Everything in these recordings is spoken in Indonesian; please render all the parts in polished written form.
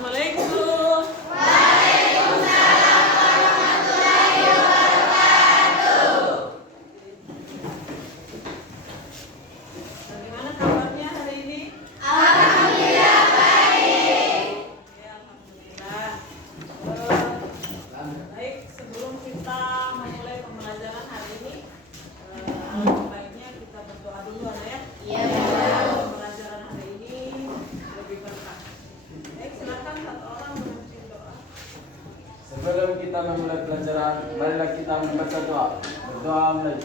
Assalamualaikum. Waalaikumsalam warahmatullahi wabarakatuh. Bagaimana kabarnya hari ini? Alhamdulillah baik. Ya, alhamdulillah. Baik, sebelum kita memulai pembelajaran hari ini, baiknya kita berdoa dulu, anak ya. Iya. Pembelajaran hari ini lebih berkah. Baik, silakan satu orang memimpin doa. Sebelum kita memulai pelajaran, marilah kita membaca doa. Berdoa mulai.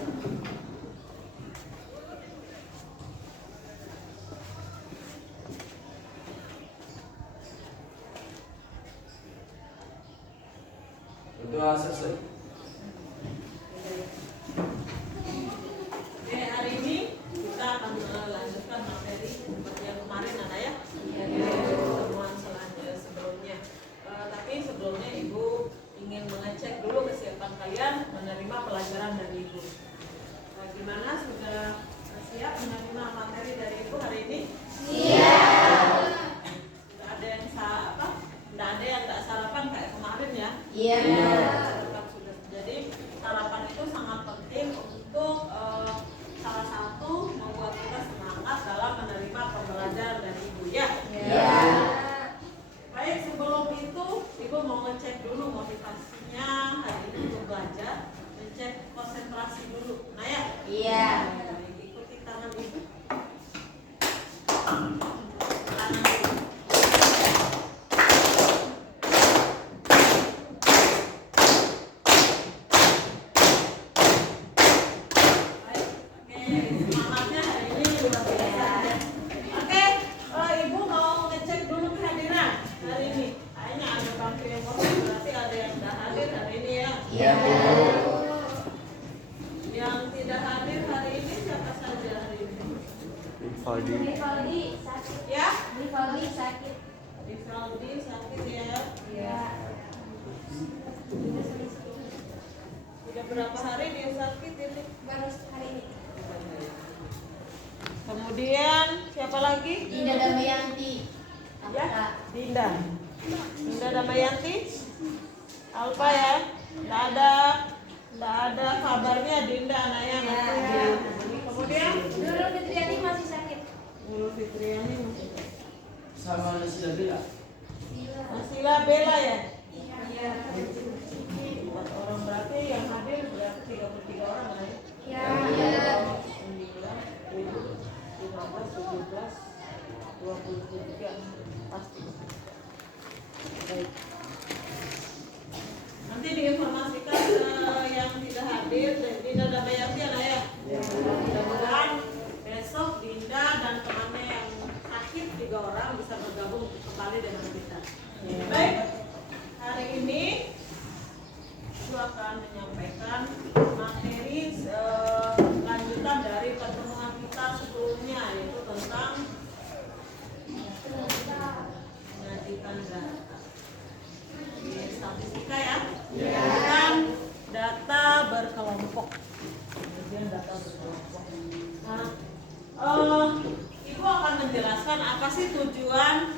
Berdoa selesai. Oke, hari ini kita akan melanjutkan materi seperti yang kemarin, ada ya? Dari pertemuan selanjutnya sebelumnya. Tapi sebelumnya Ibu ingin mengecek dulu kesiapan kalian menerima pelajaran dari Ibu. Gimana, sudah siap menerima materi dari Ibu hari ini? Siap. Tidak ada yang tidak ada yang nggak sarapan kayak kemarin ya? Iya. Tetap sudah. Jadi sarapan itu sangat penting untuk salah satu membuat kita semangat dalam menerima pembelajaran dari Ibu ya. Iya. Baik, sebelum itu Ibu mau ngecek dulu motivasinya hari ini untuk belajar, ngecek konsentrasi dulu. Nah ya. Iya. Baik, ikuti tangan Ibu. Tangan Ibu. Baik, oke, semangatnya hari ini luar biasa ya. Oke, Ibu mau ngecek dulu kehadiran hari ini. Kayaknya ada bangku yang kosong, berarti ada yang tidak hadir hari ini ya. Iya. Yang tidak hadir hari ini siapa saja hari ini? Rivaldi sakit. Ya, Rivaldi sakit. Rivaldi sakit ya. Iya. Sudah berapa hari dia sakit ini? Baru hari ini. Kemudian siapa lagi? Dinda Damayanti. Ya, Dinda. Dinda Damayanti. Alfa ya. Tidak ada kabarnya Dinda anaknya masih Ya. Kemudian Nurul Fitriani masih sakit. Nurul Fitriani masih. Sama Nasila Bila. Masihlah Bella ya. Iya. 4 orang, berarti yang hadir berarti 33 orang lah ya. Iya. 9, 7, 15, 17, 23 pasti. Baik. Nanti diinformasikan yang tidak hadir dan Dinda Damayanti ya. Mudah-mudahan besok Dinda dan temannya yang sakit 3 orang bisa bergabung kembali dengan kita. Baik. Hari ini Ibu akan menyampaikan materi lanjutan dari pertemuan kita sebelumnya, yaitu tentang menyajikan data di statistika ya. Dan data berkelompok. Kemudian data berkelompok. Nah, Ibu akan menjelaskan apa sih tujuan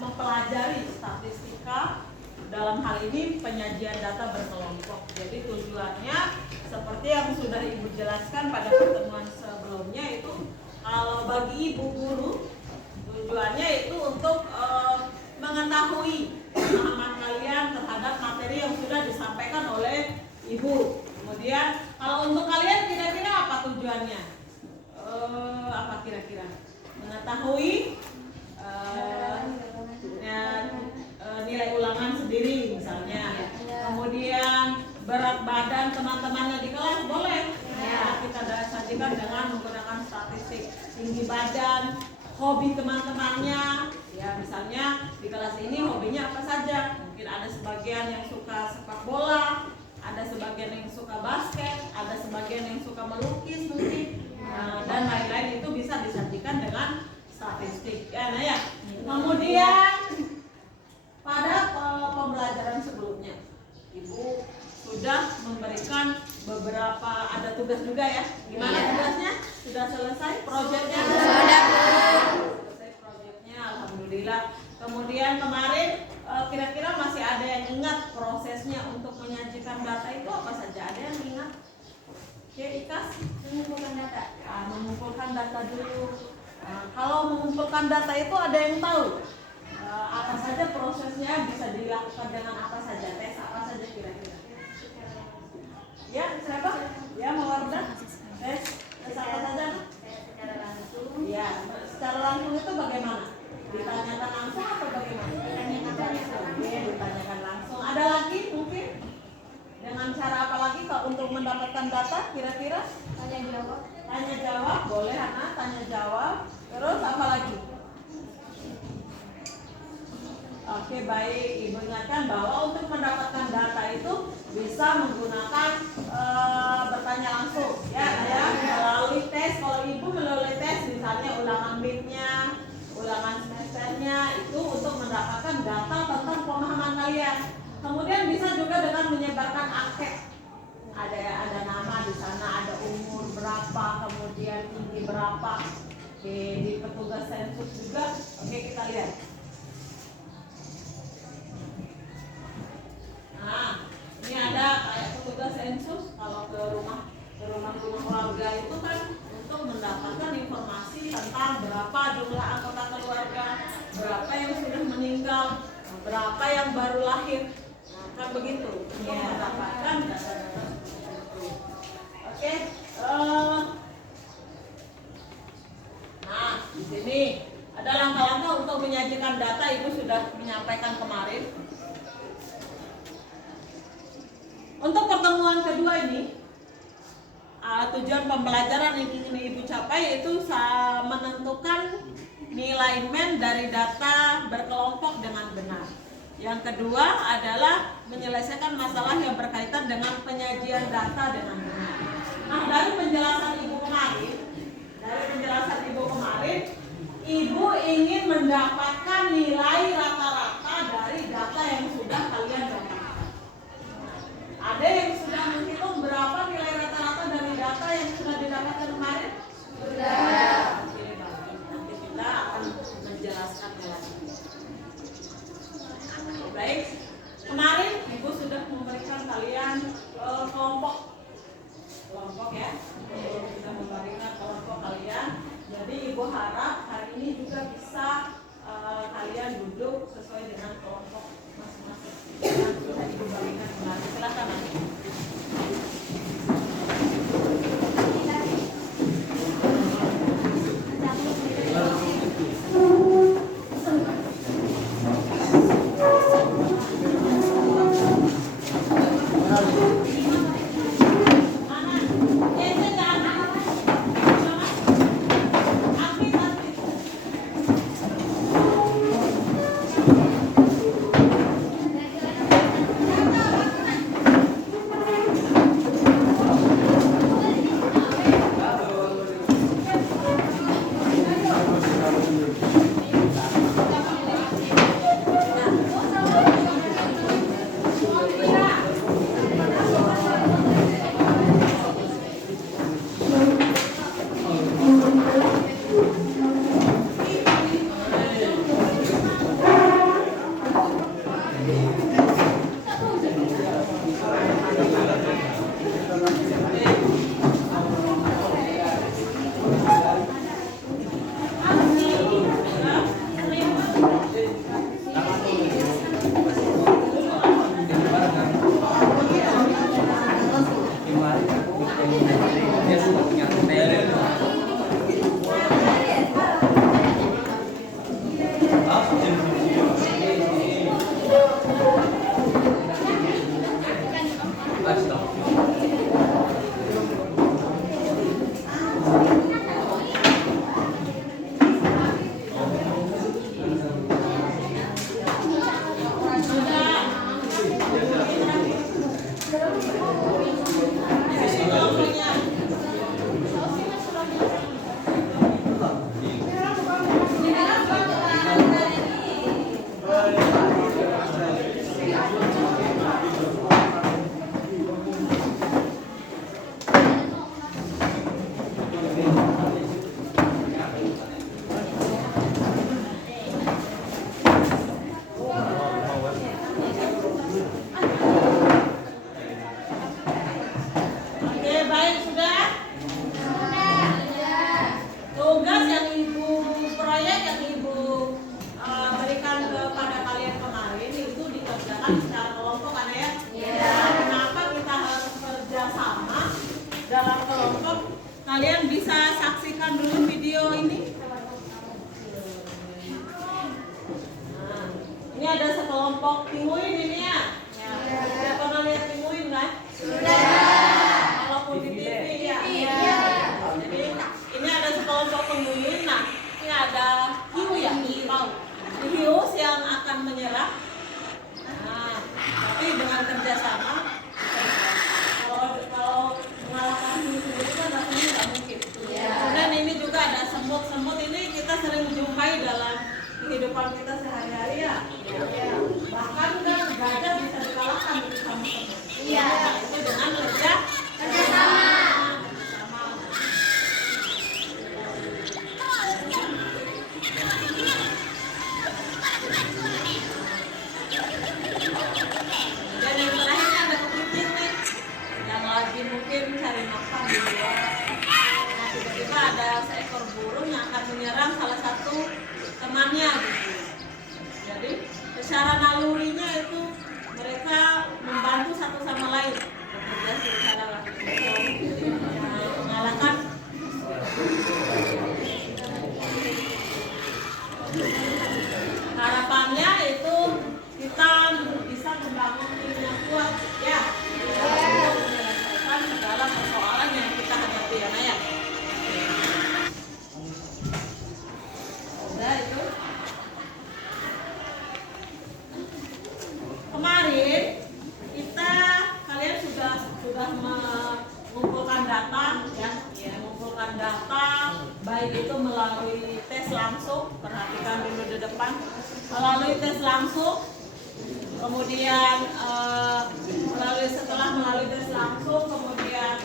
mempelajari statistika, dalam hal ini penyajian data berkelompok. Jadi tujuannya seperti yang sudah Ibu jelaskan pada pertemuan sebelumnya, itu kalau bagi Ibu guru tujuannya itu untuk mengetahui pemahaman kalian terhadap materi yang sudah disampaikan oleh Ibu. Kemudian kalau untuk kalian kira-kira apa tujuannya? Apa kira-kira? Mengetahui nilai ulangan sendiri misalnya. Kemudian berat badan teman-temannya di kelas boleh. Ya, kita sajikan dengan menggunakan statistik. Tinggi badan, hobi teman-temannya. Ya, misalnya di kelas ini hobinya apa saja? Mungkin ada sebagian yang suka sepak bola, ada sebagian yang suka basket, ada sebagian yang suka melukis mungkin. Dan lain-lain itu bisa disajikan dengan statistik. Ya, nah ya. Kemudian pada pembelajaran sebelumnya Ibu sudah memberikan beberapa, ada tugas juga ya. Gimana tugasnya? Sudah selesai proyeknya? Sudah, Bu. Selesai proyeknya, alhamdulillah. Kemudian data dulu. Kalau mengumpulkan data itu ada yang tahu apa saja prosesnya, bisa dilakukan dengan apa saja, tes apa saja kira-kira. Ya, siapa? Ya, Mawarda. Tes apa saja? Secara langsung. Ya, secara langsung itu bagaimana? Ditanyakan langsung atau bagaimana? Ditanyakan langsung. Oke, ditanyakan langsung. Ada lagi mungkin? Dengan cara apa lagi kalau untuk mendapatkan data kira-kira? Tanya jawab. Tanya jawab, boleh Hana, tanya jawab. Terus apa lagi? Oke, baik. Ibu ingatkan bahwa untuk mendapatkan data itu bisa menggunakan bertanya langsung, ya, melalui tes. Kalau ibu melalui tes, misalnya ulangan midnya, ulangan semesternya, itu untuk mendapatkan data tentang pemahaman kalian. Kemudian bisa juga dengan menyebarkan angket. Ada nama di sana, ada umur berapa, kemudian tinggi berapa. Oke, di petugas sensus juga. Oke, kita lihat. Nah, ini ada kayak petugas sensus. Kalau ke rumah warga itu kan untuk mendapatkan informasi tentang berapa jumlah anggota keluarga, berapa yang sudah meninggal, berapa yang baru lahir. Nah, kan begitu. Untuk mendapatkan data-data seperti itu. Oke. Nah, di sini ada langkah-langkah untuk menyajikan data. Ibu sudah menyampaikan kemarin. Untuk pertemuan kedua ini, tujuan pembelajaran yang ingin Ibu capai yaitu menentukan nilai men dari data berkelompok dengan benar. Yang kedua adalah menyelesaikan masalah yang berkaitan dengan penyajian data dengan benar. Nah, dari penjelasan Ibu kemarin, Ibu ingin mendapatkan nilai rata-rata dari data yang sudah kalian dapatkan. Ada yang sudah menghitung berapa nilai rata-rata dari data yang sudah didapatkan kemarin? Sudah. Oke, bagus. Nanti kita akan menjelaskannya lagi. Baik. Kemarin Ibu sudah memberikan kalian kelompok ya. Ibu sudah memberikan kelompok kalian. Jadi Ibu harap hari ini juga bisa kalian duduk sesuai dengan kelompok masing-masing. Bisa Ibu bagikan kembali. Silakan. kelompok Timuin ini ya. Sudah pernah lihat Timuin kan? Walaupun di TV ya. Jadi ini ada sekelompok Timuin. Nah, ini ada hiu ya, hiu yang akan menyerang. Nah, tapi dengan kerjasama. Kalau mengalahkan hiu sendiri kan rasanya nggak mungkin. Dan ini juga ada semut ini kita sering jumpai dalam kehidupan kita sehari-hari ya. Bahkan kan gajah bisa dikalahkan di sama semut. Itu dengan kerjasama. Dan yang terakhir ada kepiting nih, yang lagi mungkin cari makan di luar. Nah, tiba-tiba ada seekor burung yang akan menyerang salah satu temannya gitu. Jadi secara nalurinya itu mereka membantu satu sama lain bekerja secara mengalahkan. Harapannya itu kita bisa membangun tim yang kuat ya, untuk menyelesaikan segala persoalan yang kita hadapi ya Naya. Udah itu. Kemarin kalian sudah mengumpulkan data ya, mengumpulkan data baik itu melalui tes langsung, perhatikan dulu di depan, melalui tes langsung, kemudian melalui tes langsung, kemudian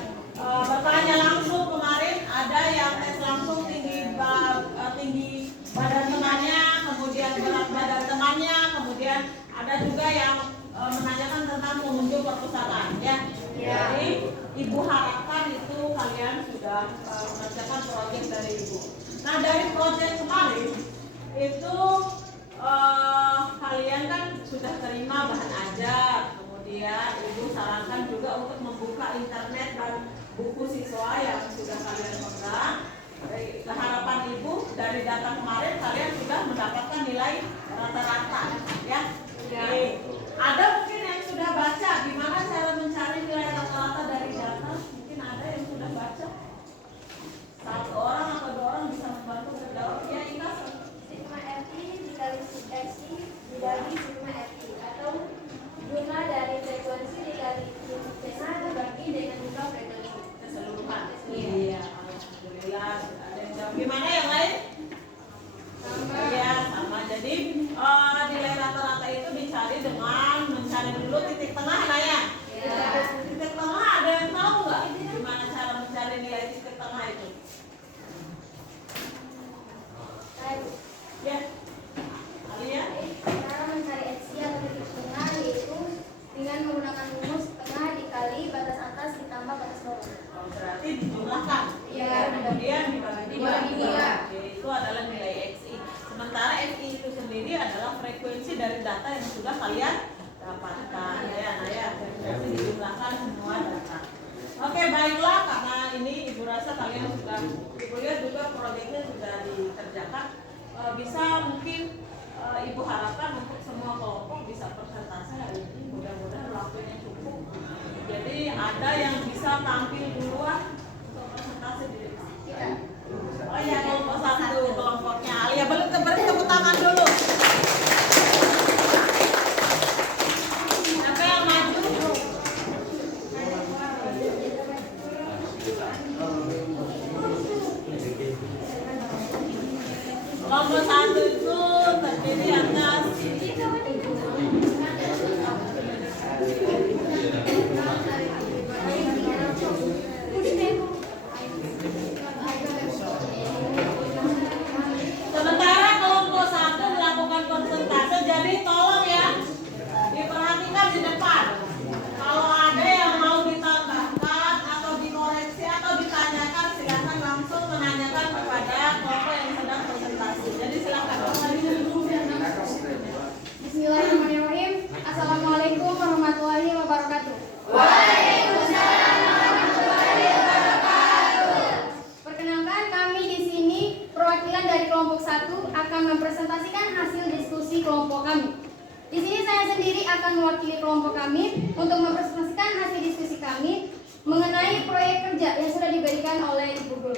bertanya langsung. Kemarin ada yang tes langsung tinggi badan temannya, kemudian berat badan temannya, kemudian ada juga yang menanyakan tentang pengunjung perpustakaan ya. Jadi Ibu harapkan itu kalian sudah mengerjakan proyek dari Ibu. Nah, dari proyek kemarin itu kalian kan sudah terima bahan ajar, kemudian Ibu sarankan juga untuk membuka internet dan buku siswa yang sudah kalian pegang. Harapan Ibu dari data kemarin kalian sudah mendapatkan nilai rata-rata ya. Oke. Ada mungkin yang sudah baca gimana cara mencari nilai rata-rata dari data? Mungkin ada yang sudah baca. Satu orang atau dua orang bisa membantu menjawab ya. Ika, Sigma RT dikali SI dibagi sigma RT, atau jumlah dari frekuensi dikali jumlah dibagi dengan jumlah frekuensi keseluruhan. Iya, alhamdulillah. Ada yang jawab. Gimana yang lain? Ya, sama. Jadi nilai rata-rata itu dicari dengan mencari dulu titik tengah lah ya. Titik tengah ada yang tahu nggak? Gimana cara mencari nilai titik tengah itu? Ya, Alia. Cara mencari SI atau titik tengah yaitu dengan menggunakan rumus tengah dikali batas atas ditambah batas bawah. Berarti dijumlahkan. Iya. Kemudian dibagi dua. Dua. Oke, itu adalah nilai XI. Sementara FI itu sendiri adalah frekuensi dari data yang sudah kalian dapatkan ya. Nah ya, frekuensi dijumlahkan semua data. Oke, baiklah, karena ini Ibu rasa kalian sudah, Ibu lihat juga proyeknya sudah dikerjakan. Bisa mungkin Ibu harapkan untuk semua kelompok bisa persentase hari ini. Mudah-mudahan waktunya cukup. Jadi ada yang bisa tampil duluan untuk presentasi di depan. Oh iya, kelompok satu kelompoknya Alia. Beri tepuk tangan dulu. Siapa yang maju? Kelompok satu itu terdiri atas sementara kelompok satu melakukan persentase. Jadi tolong ya diperhatikan di depan. Kalau ada yang mau ditambahkan atau dikoreksi atau ditanyakan, silakan langsung menanyakan kepada kelompok yang sedang presentasi. Jadi silakan. Bismillahirrahmanirrahim. Assalamualaikum warahmatullahi wabarakatuh. Perkenalkan, kami di sini perwakilan dari kelompok 1 akan mempresentasikan hasil diskusi kelompok kami. Di sini saya sendiri akan mewakili kelompok kami untuk mempresentasikan hasil diskusi kami mengenai proyek kerja yang sudah diberikan oleh Ibu Guru.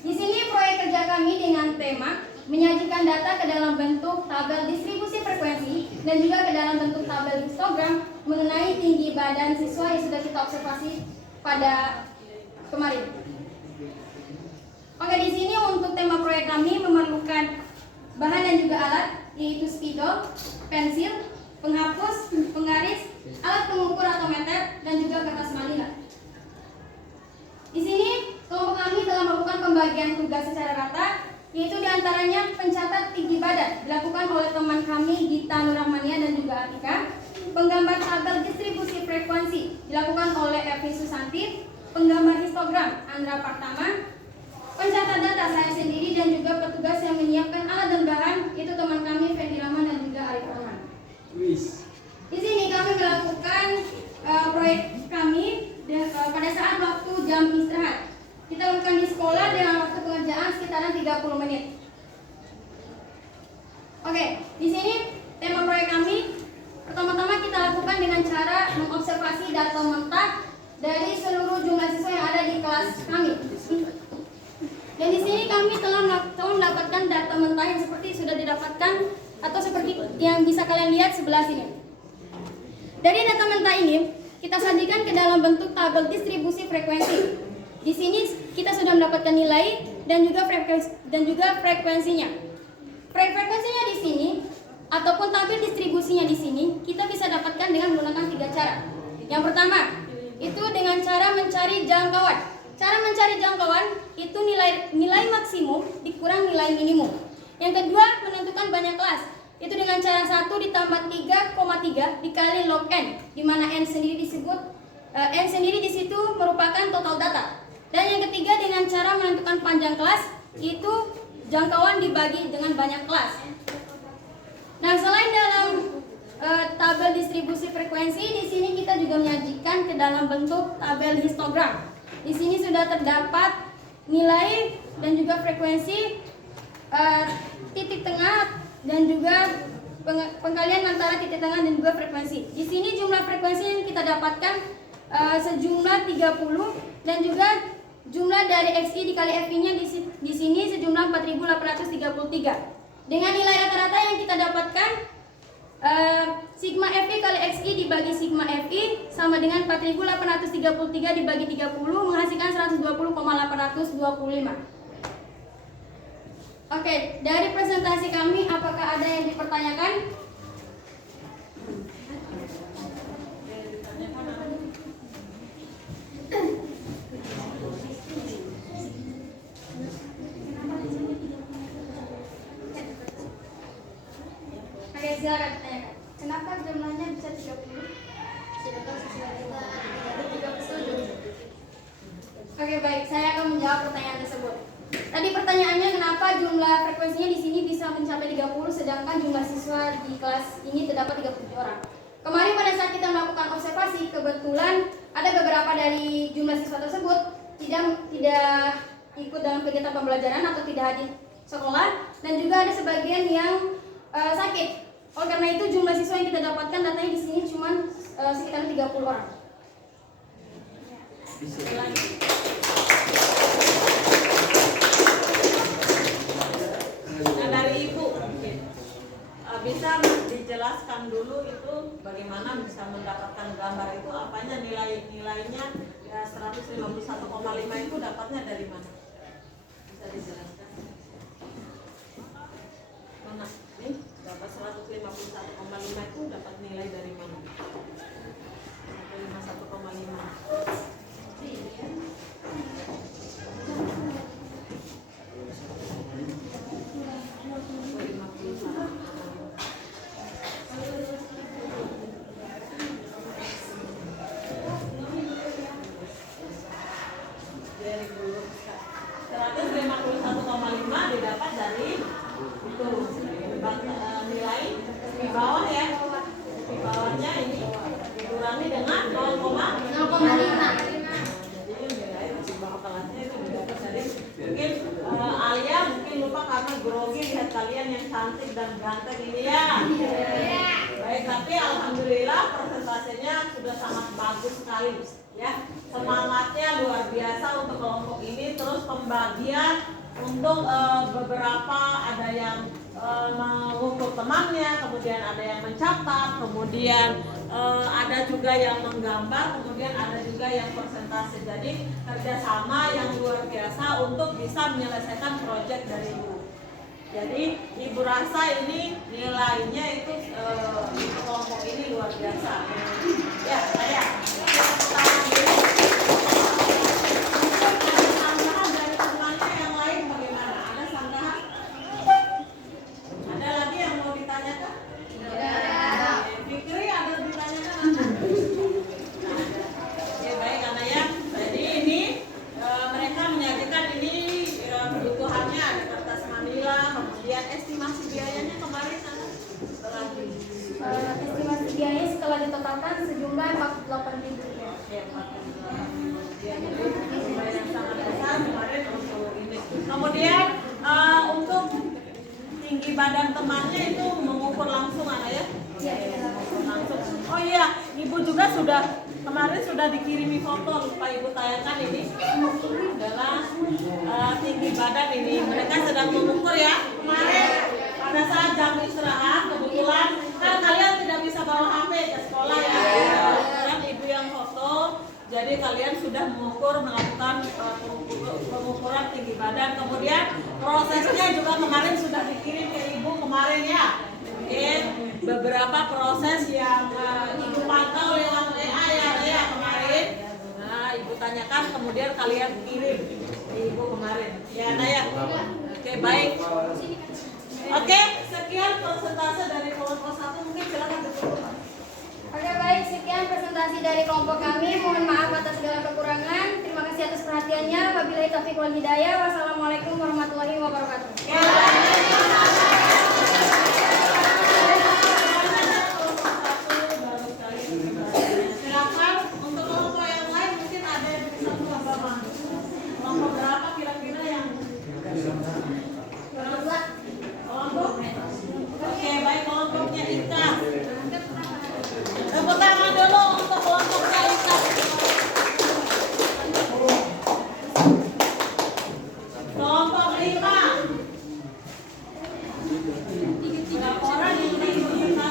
Di sini proyek kerja kami dengan tema menyajikan data ke dalam bentuk tabel distribusi frekuensi dan juga ke dalam bentuk tabel histogram mengenai tinggi badan siswa yang sudah kita observasi pada kemarin. Oke, di sini untuk tema proyek kami memerlukan bahan dan juga alat, yaitu spidol, pensil, penghapus, penggaris, alat pengukur atau meter, dan juga kertas manila. Di sini kelompok kami telah melakukan pembagian tugas secara rata, yaitu diantaranya pencatat tinggi badan dilakukan oleh teman kami Gita Nurrahmania dan juga Atika, penggambar tabel distribusi frekuensi dilakukan oleh Evi Susanti, penggambar histogram Andra Partama, pencatat data saya sendiri dan juga petugas yang menyiapkan alat dan bahan itu teman kami Fendi Rahman dan juga Arif Rahman. Di sini kami melakukan proyek kami pada saat waktu jam istirahat. Kita lakukan di sekolah dengan waktu pengerjaan sekitaran 30 menit. Oke, di sini tema proyek kami pertama-tama kita lakukan dengan cara mengobservasi data mentah dari seluruh jumlah siswa yang ada di kelas kami. Dan di sini kami telah mendapatkan data mentah yang seperti sudah didapatkan atau seperti yang bisa kalian lihat sebelah sini. Dari data mentah ini kita sajikan ke dalam bentuk tabel distribusi frekuensi. Di sini kita sudah mendapatkan nilai dan juga frekuensinya. Frekuensinya di sini ataupun tabel distribusinya di sini kita bisa dapatkan dengan menggunakan 3 cara. Yang pertama itu dengan cara mencari jangkauan. Cara mencari jangkauan itu nilai maksimum dikurang nilai minimum. Yang kedua menentukan banyak kelas. Itu dengan cara 1 ditambah 3,3 dikali log n, di mana n sendiri di situ merupakan total data. Dan yang ketiga dengan cara menentukan panjang kelas, itu jangkauan dibagi dengan banyak kelas. Nah, selain dalam tabel distribusi frekuensi, di sini kita juga menyajikan ke dalam bentuk tabel histogram. Di sini sudah terdapat nilai dan juga frekuensi, titik tengah dan juga pengkalian antara titik tengah dan juga frekuensi. Di sini jumlah frekuensi yang kita dapatkan sejumlah 30 dan juga jumlah dari XI dikali FI-nya di sini sejumlah 4.833. Dengan nilai rata-rata yang kita dapatkan sigma FI kali XI dibagi sigma FI sama dengan 4.833 dibagi 30 menghasilkan 120,825. Oke, dari presentasi kami apakah ada yang dipertanyakan? Oke, silakan tanyakan. Kenapa jumlahnya bisa 30? Sedangkan siswa kita 37. Oke, baik. Saya akan menjawab pertanyaan tersebut. Tadi pertanyaannya kenapa jumlah frekuensinya di sini bisa mencapai 30 sedangkan jumlah siswa di kelas ini terdapat 37 orang. Kemarin pada saat kita melakukan observasi, kebetulan ada beberapa dari jumlah siswa tersebut tidak ikut dalam kegiatan pembelajaran atau tidak hadir sekolah dan juga ada sebagian yang sakit. Oleh karena itu jumlah siswa yang kita dapatkan datanya di sini cuma sekitar 30 orang. Nah, dari Ibu bisa dijelaskan dulu itu bagaimana bisa mendapatkan gambar itu, apanya nilainya ya 151,5 itu dapatnya dari mana? Bisa dijelaskan? Mana? Nih, dapat 151,5 itu dapat nilai dari mana? 151,5. Didapat dari itu nilai di bawah ya, di bawahnya ini dikurangi dengan 0,5. Jadi nilai di bawah kelasnya itu didapat dari mungkin Alia mungkin lupa karena grogi lihat kalian yang cantik dan ganteng ini ya. Baik, tapi alhamdulillah persentasenya sudah sangat bagus sekali ya. Semangatnya luar biasa untuk kelompok ini. Terus pembagian untuk beberapa ada yang mengukur temannya, kemudian ada yang mencatat, kemudian ada juga yang menggambar, kemudian ada juga yang persentase. Jadi kerjasama yang luar biasa untuk bisa menyelesaikan proyek dari Ibu. Jadi Ibu rasa ini nilainya itu kelompok ini luar biasa. Ya, saya. Estimasi biayanya kemarin Estimasi biayanya setelah ditotalkan sejumlah 48.000. Kemudian untuk tinggi badan temannya itu mengukur langsung ya? Langsung. Oh iya, Ibu juga sudah kemarin sudah dikirimi foto, lupa Ibu tayangkan ini adalah tinggi badan ini. Mereka sedang mengukur ya kemarin pada saat jam istirahat. Kebetulan kan kalian tidak bisa bawa HP ke sekolah ya. Kebetulan Ibu yang foto, jadi kalian sudah melakukan pengukuran tinggi badan. Kemudian prosesnya juga kemarin sudah dikirim ke Ibu kemarin ya. Mungkin beberapa proses yang Ibu pantau lewat WA ya kemarin. Nah, Ibu tanyakan, kemudian kalian kirim ke Ibu kemarin. Ya, Naya. Oke, baik. Oke, sekian persentase dari kelompok 1. Mungkin silakan ditutup. Oke, baik, sekian presentasi dari kelompok kami. Mohon maaf atas segala kekurangan. Terima kasih atas perhatiannya. Wabillahi taufiq wal hidayah. Wassalamualaikum warahmatullahi wabarakatuh. Silakan untuk kelompok yang lain, mungkin ada yang bisa menambah. Kelompok berapa kira-kira yang kelompok? Oke, baik, kelompoknya Ika. Tepuk tangan dulu untuk kelompoknya Ika. Kelompok 5. Berapa orang yang lima?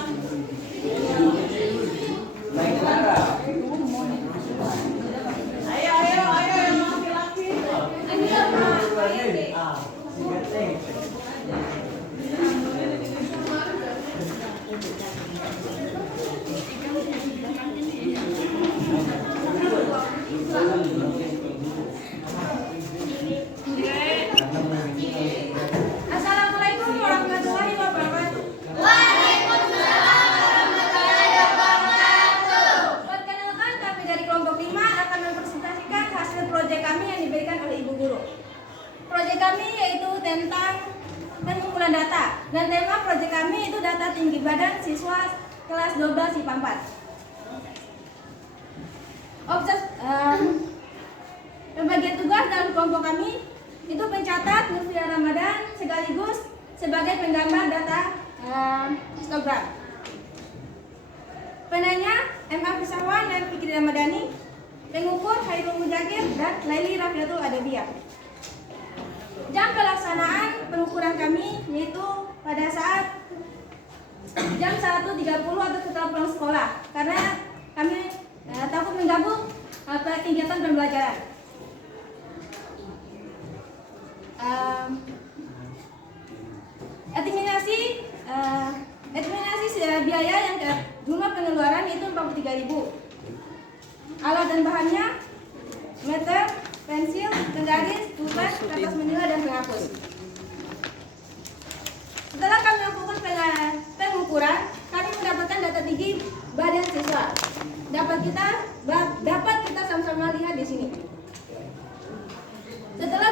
Ayo yang laki-laki. Assalamualaikum warahmatullahi wabarakatuh. Perkenalkan, kami dari kelompok 5 akan mempresentasikan hasil proyek kami yang diberikan oleh Ibu Guru. Proyek kami yaitu tentang pengumpulan data, dan tema proyek kami itu data tinggi badan siswa kelas 12 IPA 4. Pembagian tugas dalam kelompok kami itu pencatat Nurfia Ramadan sekaligus sebagai penggambar data histogram. Penanya M.A. Fisahwan dan Fikri Ramadhani, pengukur Hairul Mujagir dan Laili Rafiatul Adabiyah. Jam pelaksanaan pengukuran kami yaitu pada saat jam 1.30 atau setelah pulang sekolah, karena kami takut mengganggu kegiatan pembelajaran. Estimasi biaya yang jumlah pengeluaran itu 43.000. Alat dan bahannya meter, pensil, penggaris, pulpen, kertas manila dan penghapus. Setelah kami lakukan pengukuran, kami mendapatkan data tinggi badan siswa. Dapat kita sama-sama lihat di sini. Setelah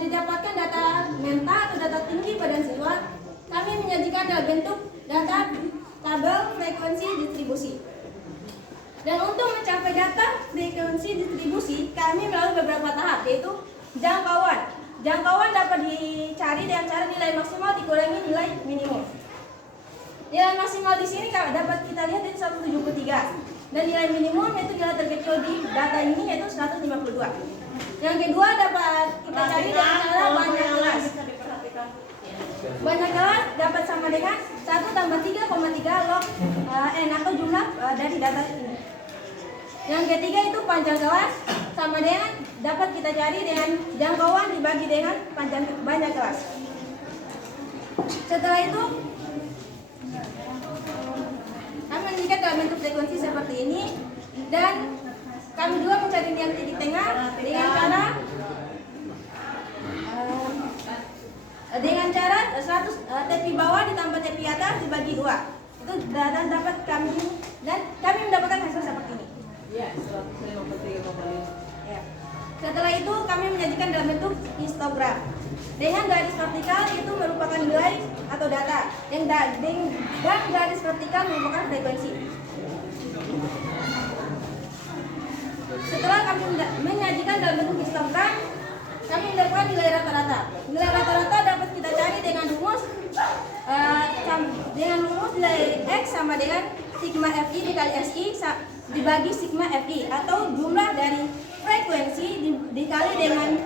didapatkan data menta atau data tinggi badan siswa, kami menyajikan dalam bentuk data tabel frekuensi distribusi. Dan untuk mencapai data frekuensi distribusi, kami melalui beberapa tahap, yaitu jangkauan. Jangkauan dapat dicari dengan cara nilai maksimal dikurangi nilai minimum. Nilai maksimal di sini kalau dapat kita lihat itu 173. Dan nilai minimum itu nilai terkecil di data ini yaitu 152. Yang kedua dapat kita cari dengan cara banyak kelas. Bisa diperhatikan. Banyak kelas dapat sama dengan 1 tambah 3,3 log n atau jumlah dari data ini. Yang ketiga itu panjang kelas sama dengan dapat kita cari dengan jangkauan dibagi dengan panjang banyak kelas. Setelah itu kami menunjukkan dalam bentuk frekuensi seperti ini dan kami juga mencari yang titik tengah dengan cara 100 tepi bawah ditambah tepi atas dibagi 2. Itu dan dapat kami mendapatkan hasil seperti ini. Iya, 153,5. Ya. Setelah itu kami menyajikan dalam bentuk histogram. Dengan garis vertikal itu merupakan nilai atau data, dan garis vertikal merupakan frekuensi. Setelah kami menyajikan dalam bentuk histogram, kami mendapatkan nilai rata-rata. Nilai rata-rata dapat kita cari dengan rumus nilai X sama dengan sigma Fi dikali Si dibagi sigma Fi atau jumlah dari frekuensi dikali dengan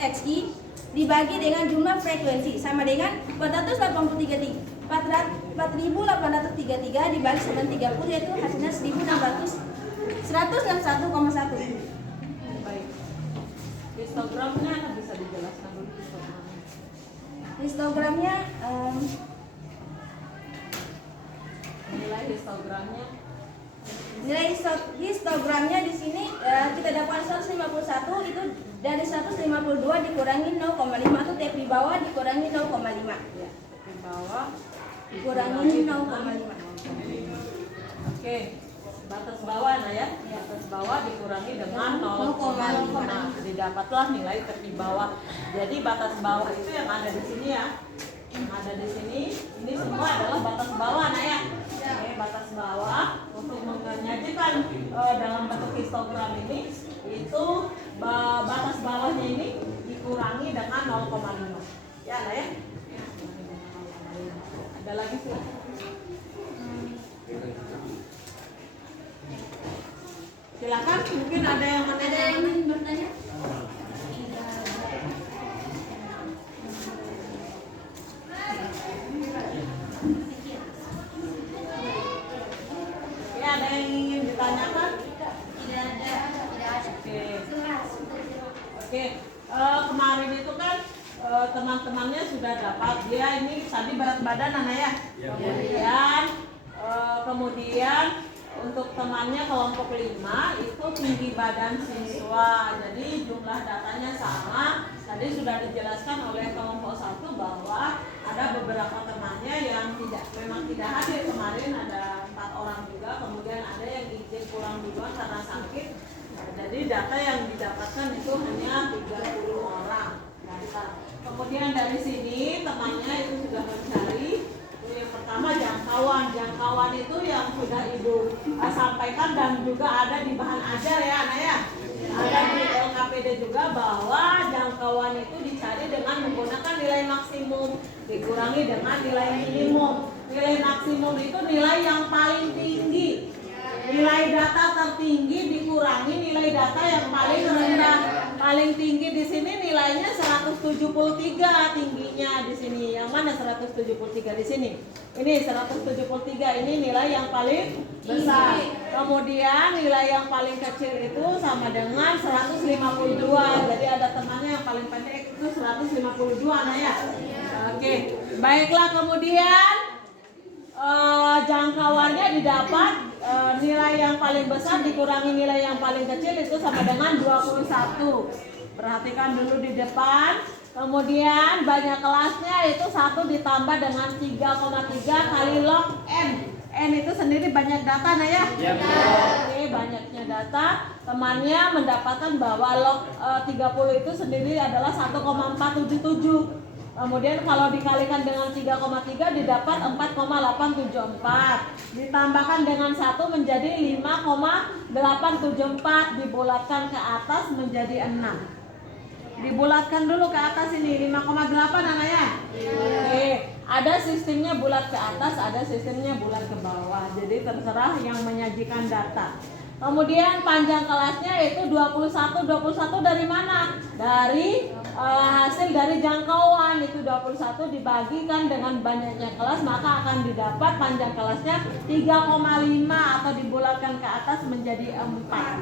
Xi dibagi dengan jumlah frekuensi sama dengan 483 dibagi 930 yaitu hasilnya 161,1. Baik. Histogramnya bisa dijelaskan dulu Histogramnya nilai histogramnya. nilai histogramnya di sini kita dapatkan 151 itu dari 152 dikurangi 0,5 itu tepi bawah dikurangi 0,5. Ya, tepi bawah Dikurangi 0,5. Oke. Batas bawah nah ya. Batas bawah dikurangi dengan 0,5. Nah, didapatlah nilai tepi bawah. Jadi batas bawah itu yang ada di sini ya. Yang ada di sini ini semua adalah batas bawah nah ya. Oke, batas bawah untuk menyajikan dalam bentuk histogram ini itu batas bawahnya ini dikurangi dengan 0,5. Ya nah ya. Ada lagi sih. Silakan, mungkin ada yang bertanya? Ya, ada yang ingin ditanyakan? Tidak ada. Oke. Oke. Kemarin itu kan teman-temannya sudah dapat dia ini tadi berat badan anak ya. Kemudian untuk temannya kelompok 5 itu tinggi badan siswa. Jadi jumlah datanya sama. Tadi sudah dijelaskan oleh kelompok 1 bahwa ada beberapa temannya yang memang tidak hadir kemarin, ada 4 orang juga. Kemudian ada yang izin pulang duluan karena sakit. Jadi data yang didapatkan itu hanya 30 orang. Kemudian dari sini temannya itu sudah mencari. Yang pertama jangkauan itu yang sudah Ibu sampaikan dan juga ada di bahan ajar ya anak ya. Ada di LKPD juga bahwa jangkauan itu dicari dengan menggunakan nilai maksimum dikurangi dengan nilai minimum. Nilai maksimum itu nilai yang paling tinggi. Nilai data tertinggi dikurangi nilai data yang paling rendah. Paling tinggi di sini nilainya 173 tingginya di sini. Yang mana 173 di sini? Ini 173 ini nilai yang paling besar. Kemudian nilai yang paling kecil itu sama dengan 152. Jadi ada temannya yang paling pendek itu 152 nah ya. Oke, baiklah kemudian jangkauannya didapat nilai yang paling besar dikurangi nilai yang paling kecil itu sama dengan 21. Perhatikan dulu di depan. Kemudian banyak kelasnya itu 1 ditambah dengan 3,3 kali log N. N itu sendiri banyak data nah ya. Oke, banyaknya data. Temannya mendapatkan bahwa log 30 itu sendiri adalah 1,477. Kemudian kalau dikalikan dengan 3,3 didapat 4,874. Ditambahkan dengan 1 menjadi 5,874. Dibulatkan ke atas menjadi 6. Dibulatkan dulu ke atas ini 5,8 anak ya. Oke. Ada sistemnya bulat ke atas, ada sistemnya bulat ke bawah. Jadi terserah yang menyajikan data. Kemudian panjang kelasnya itu 21. 21 dari mana? Dari hasil dari jangkauan. Itu 21 dibagikan dengan banyaknya kelas, maka akan didapat panjang kelasnya 3,5 atau dibulatkan ke atas menjadi 4.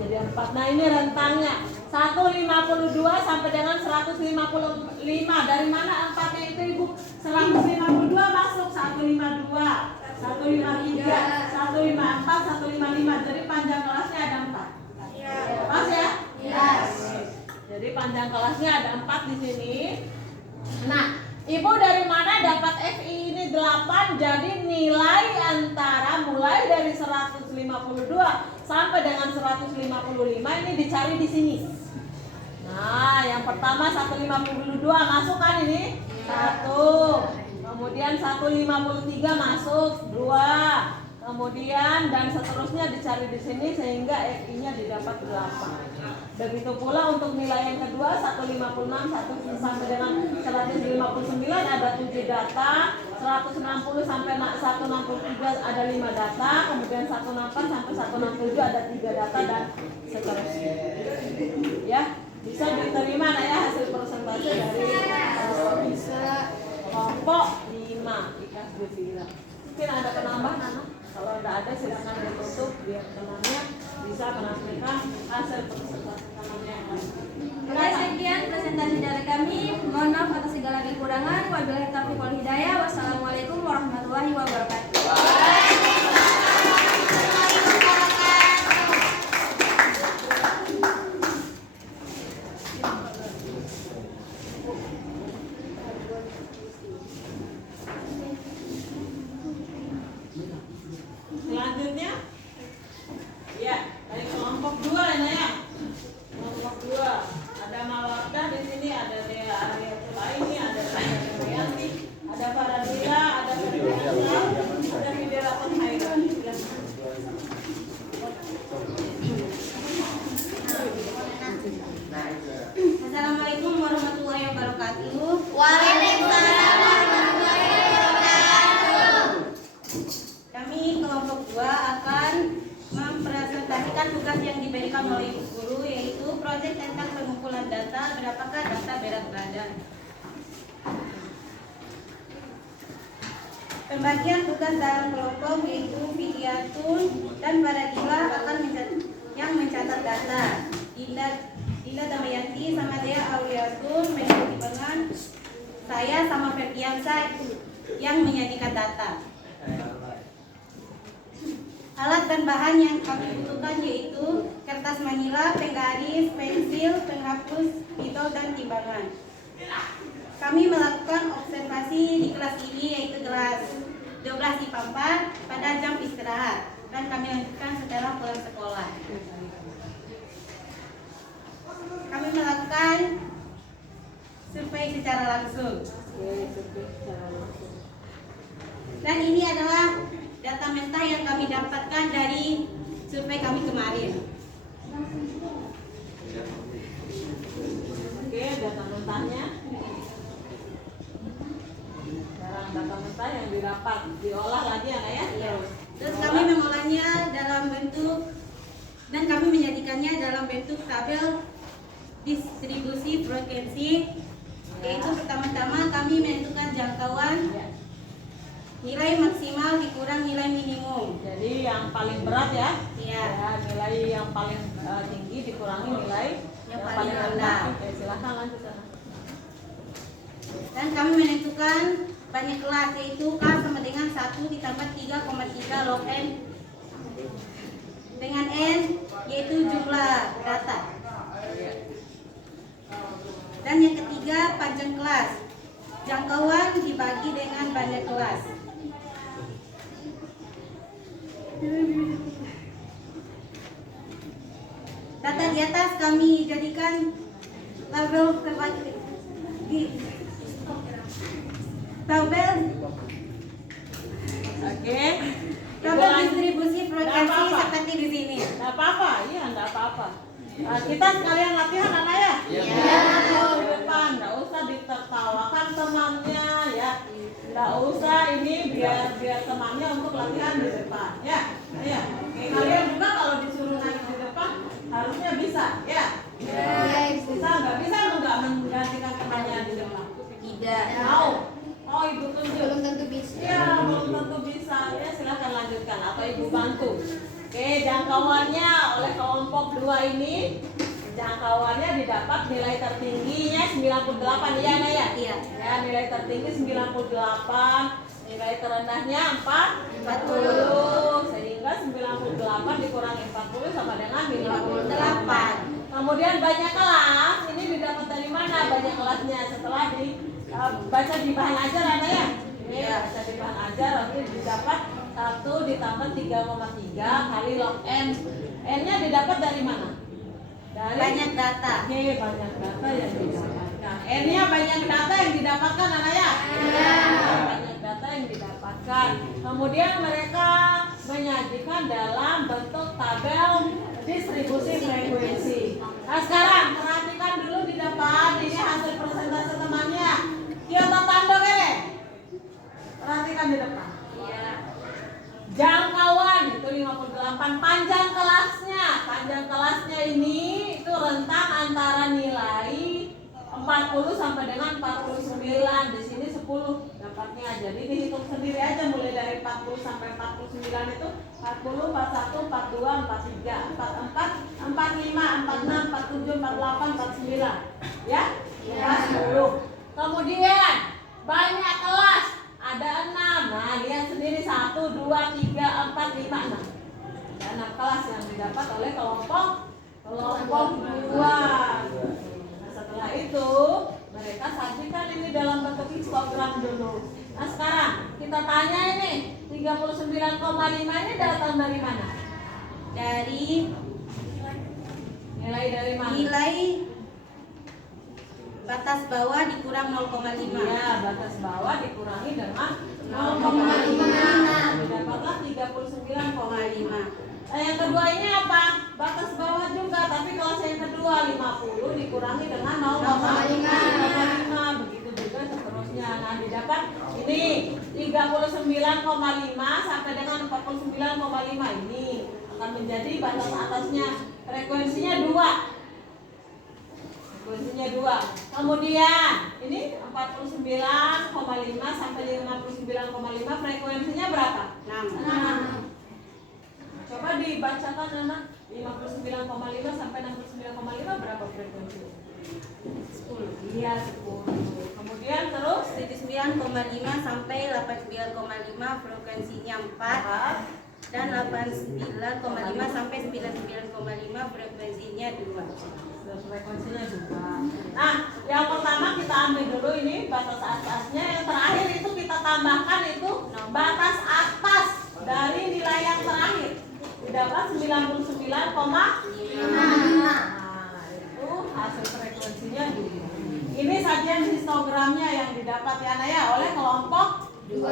Jadi 4. Nah, ini rentangnya 152 sampai dengan 155. Dari mana 4-nya itu, Ibu? 152 masuk 152, 153, 154, 155. Jadi panjang kelasnya ada 4. Pas ya? Yes. Jadi panjang kelasnya ada 4 di sini. Nah, Ibu dari mana dapat FI ini 8? Jadi nilai antara mulai dari 152 sampai dengan 155 ini dicari di sini. Nah, yang pertama 152 masuk kan ini? 1. Kemudian 153 masuk 2. Kemudian dan seterusnya dicari di sini sehingga FI-nya didapat 8. Begitu pula untuk nilai yang kedua 156 sampai dengan 159 ada 7 data, 160 sampai 163 ada 5 data, kemudian 164 sampai 167 ada 3 data dan seterusnya. Ya, bisa diterima nah ya hasil persentase dari kelompok 5 IKAS Devira. Mungkin ada penambahan anak? Kalau tidak ada silakan ditutup biar temannya bisa menampilkan hasil presentasi temannya. Oke, sekian presentasi dari kami. Mohon maaf atas segala kekurangan. Wabillahi taufiq wal hidayah. Wassalamualaikum warahmatullahi wabarakatuh. Selanjutnya, ya dari kelompok 2 ya. Kelompok 2 ada Mawarda di sini, ada Dea Aryatul Aini, ada Mayanti, ada Faradila, ada Ferdinanda, ada Fideratul Hairan. Assalamualaikum warahmatullahi wabarakatuh. Waalaikumsalam warahmatullahi wabarakatuh. Kami kelompok 2 akan mempresentasikan tugas yang diberikan oleh Ibu Guru, yaitu proyek tentang pengumpulan data, berapakah data berat badan. Pembagian tugas dalam kelompok yaitu Fidiatun dan Faradila akan yang mencatat data. Dinda Damayanti sama Dea Auliatun mengikuti dengan saya sama Ferdiansa yang menyajikan data. Alat dan bahan yang kami butuhkan yaitu kertas manila, penggaris, pensil, penghapus, spidol, dan timbangan. Kami melakukan observasi di kelas ini yaitu kelas 12 IPA 4 pada jam istirahat dan kami lanjutkan setelah pulang sekolah. Kami melakukan survei secara langsung. Dan ini adalah data mentah yang kami dapatkan dari survei kami kemarin. Oke, data mentahnya. Sekarang data mentah yang didapat diolah lagi ya, Naya? Iya. Terus kami mengolahnya dalam bentuk dan kami menjadikannya dalam bentuk tabel distribusi frekuensi, yaitu pertama-tama kami menentukan jangkauan, nilai maksimal dikurang nilai minimum. Jadi yang paling berat ya, Iya. ya nilai yang paling tinggi dikurangi nilai Yang paling rendah. Oke, silahkan lanjut sana. Dan kami menentukan banyak kelas, yaitu K sama dengan 1 ditambah 3,3 log N dengan N yaitu jumlah data. Dan yang ketiga panjang kelas, jangkauan dibagi dengan banyak kelas. Data di atas kami jadikan tabel Oke. tabel distribusi frekuensi Nggak apa-apa. seperti di sini. Enggak apa-apa, iya enggak apa-apa. Kita sekalian latihan anak ya? Iya. Di depan, enggak usah ditertawakan temannya ya. Nggak usah ini biar temannya untuk latihan di depan. Ya, ayo. Oke, kalian juga kalau disuruh nangis di depan harusnya bisa, ya. Bisa nggak menggantikan temannya di depan? Tidak. Mau? Oh, ibu tunjuk. Belum tentu bisa. Ya, belum tentu bisa. Ya, silahkan lanjutkan atau ibu bantu. Oke, jangkauannya oleh kelompok 2 ini, jangkauannya didapat nilai tertingginya 98, iya Naya? Iya. Ya, nilai tertinggi 98, nilai terendahnya 40. Sehingga 98 dikurangi 40 sama dengan 58. Kemudian banyak kelas, ini didapat dari mana banyak kelasnya? Setelah baca di bahan ajar ada ya? Ini baca di bahan ajar, nanti didapat 1 ditambah 3,3 kali log n. N-nya didapat dari mana? Dari Banyak data. Oke, banyak data yang didapatkan. N-nya banyak data yang didapatkan, anak ya? Iya. Banyak data yang didapatkan. Kemudian mereka menyajikan dalam bentuk tabel distribusi frekuensi. Nah sekarang perhatikan dulu di depan, ini hasil persentase temannya. Kyoto Tando kere. Perhatikan di depan. Iya. Jangkauan itu 58, panjang kelasnya ini itu rentang antara nilai 40 sampai dengan 49. Di sini 10 dapatnya. Jadi dihitung sendiri aja mulai dari 40 sampai 49 itu 40, 41, 42, 43, 44, 45, 46, 47, 48, 49. Ya? Kelas 10. Kemudian banyak kelas ada 6. Nah, lihat sendiri 1, 2, 3, 4, 5, 6. Ada 6 kelas yang didapat oleh kelompok 2. Nah, setelah itu mereka sajikan ini dalam bentuk histogram dulu. Nah, sekarang kita tanya ini 39,5 ini datang dari mana? Dari Nilai dari mana? nilai batas bawah dikurang 0,5. Iya, batas bawah dikurangi dengan 0,5. Dapatlah 39,5. 5. Nah, yang kedua ini apa? Batas bawah juga, tapi kelas yang kedua 50 dikurangi dengan 0,5. Begitu juga seterusnya. Nah, didapat ini 39,5 sampai dengan 49,5 ini akan menjadi batas atasnya. Frekuensinya 2. Kemudian ini 49,5 sampai 59,5 frekuensinya berapa? 6. Coba dibacakan anak 59,5 sampai 69,5 berapa frekuensinya? 10. Iya, 10. Kemudian terus 79,5 sampai 89,5 frekuensinya 4 dan 89,5 sampai 99,5 frekuensinya 2. frekuensinya juga. Nah, yang pertama kita ambil dulu ini batas atasnya, yang terakhir itu kita tambahkan itu batas atas dari nilai yang terakhir. Dapat 99,5. Nah, itu hasil frekuensinya dulu. Ini sajian histogramnya yang didapat ya Naya oleh kelompok 2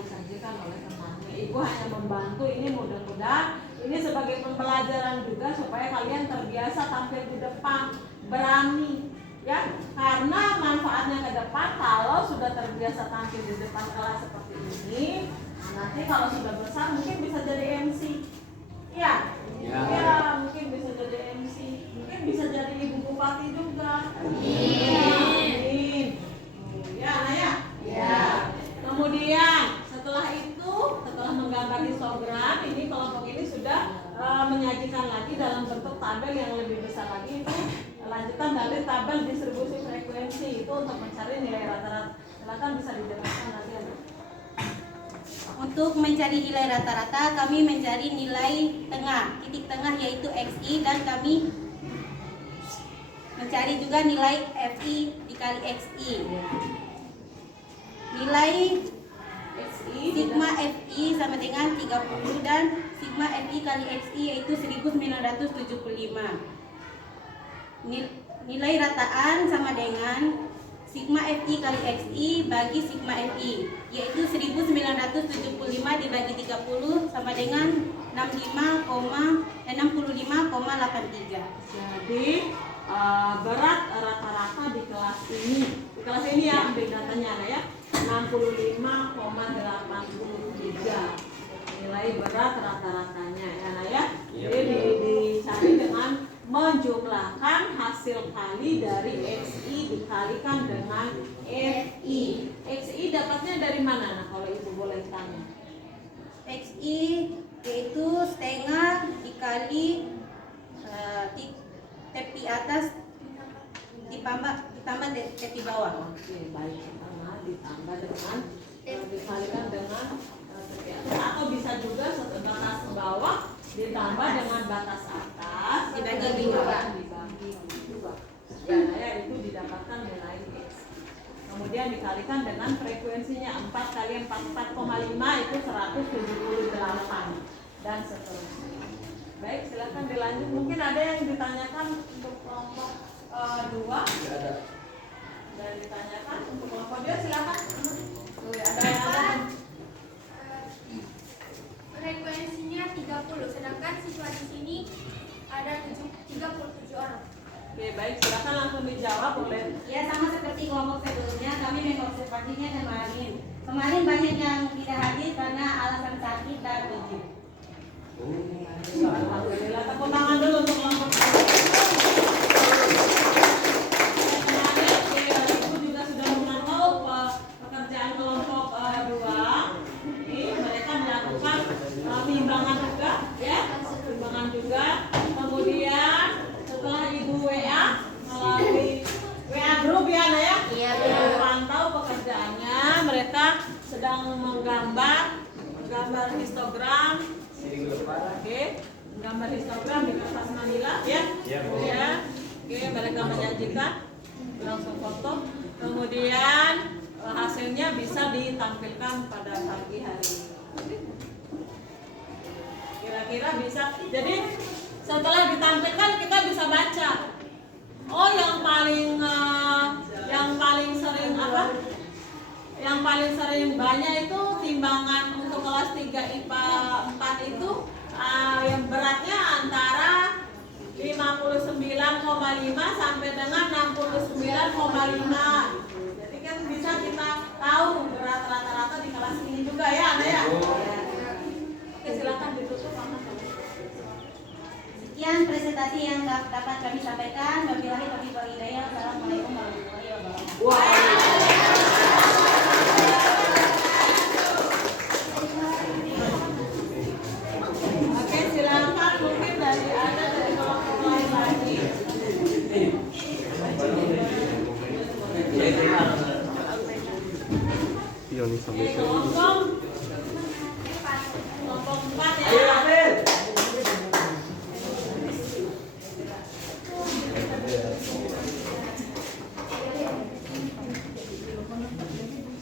disajikan oleh temannya. Ibu hanya membantu ini, mudah-mudahan ini sebagai pembelajaran juga supaya kalian terbiasa tampil di depan, berani ya, karena manfaatnya ke depan kalau sudah terbiasa tampil di depan kelas seperti ini, nanti kalau sudah besar mungkin bisa jadi MC ya, mungkin bisa jadi MC, mungkin bisa jadi ibu bupati juga. Amin. Ya Naya. Ya. Kemudian setelah menggambar histogram, ini kelompok ini sudah menyajikan lagi dalam bentuk tabel yang lebih besar lagi. Itu lanjutan dari tabel distribusi frekuensi itu untuk mencari nilai rata-rata. Silakan bisa dijelaskan nanti ya. Untuk mencari nilai rata-rata kami mencari nilai tengah, titik tengah yaitu XI, dan kami mencari juga nilai FI dikali XI. Nilai sigma FI sama dengan 30 dan sigma FI kali XI yaitu 1975. Nilai rataan sama dengan sigma FI kali XI bagi sigma FI yaitu 1975 dibagi 30 sama dengan 65,83. Jadi berat rata-rata di kelas ini ya, ambil datanya ya. 65,83 nilai berat rata-ratanya ya Nak ya. Jadi dicari dengan menjumlahkan hasil kali dari XI dikalikan dengan FI. XI dapatnya dari mana Nah kalau Ibu boleh tanya? XI yaitu setengah dikali tepi atas ditambah tepi bawah. Oke, baik. Pertama ditambah dengan dikalikan dengan tepi atas, atau bisa juga batas bawah ditambah dengan batas atas Dibagi dua. dibagi dua. Ya, itu didapatkan nilai X. Kemudian dikalikan dengan frekuensinya 4 kali 44,5 itu 178 dan seterusnya. Baik, silakan dilanjut. Mungkin ada yang ditanyakan untuk kelompok 2. Tidak ada. Dan ditanyakan untuk kelompok 2 silakan. Ada yang ada. Frekuensinya 30, sedangkan siswa di sini ada 37 orang. Oke, baik, silakan langsung dijawab oleh. Ya, sama seperti kelompok sebelumnya, kami mengobservasinya kemarin. Kemarin banyak yang tidak hadir karena alasan sakit dan uji. Alhamdulillah, tepuk tangan dulu untuk kelompok 2. Kemarin Ibu juga sudah memantau pekerjaan kelompok 2. Ini mereka melakukan timbangan juga, ya, timbangan juga. Kemudian setelah Ibu WA melalui WA grup ya, Nak ya. Iya, Ibu pantau pekerjaannya, mereka sedang menggambar histogram. Oke, gambar histogram di kertas manila ya. Iya, Bu. Ya. Oke, mereka menyajikan langsung foto. Kemudian hasilnya bisa ditampilkan pada pagi hari ini. Kira-kira bisa. Jadi setelah ditampilkan kita bisa baca. Oh, yang paling sering apa? Yang paling sering banyak itu timbangan untuk kelas 3 IPA 4 itu yang beratnya antara 59,5 sampai dengan 69,5. Jadi kan bisa kita tahu berat rata-rata di kelas ini juga ya, Ana ya. Oke, silakan ditutup Ana. Sekian presentasi yang dapat kami sampaikan. Wabillahi taufiq wal hidayah. Assalamualaikum warahmatullahi wabarakatuh. Oke, silakan mungkin dari kelompok lain lagi. Oke, kelompok 4 ya.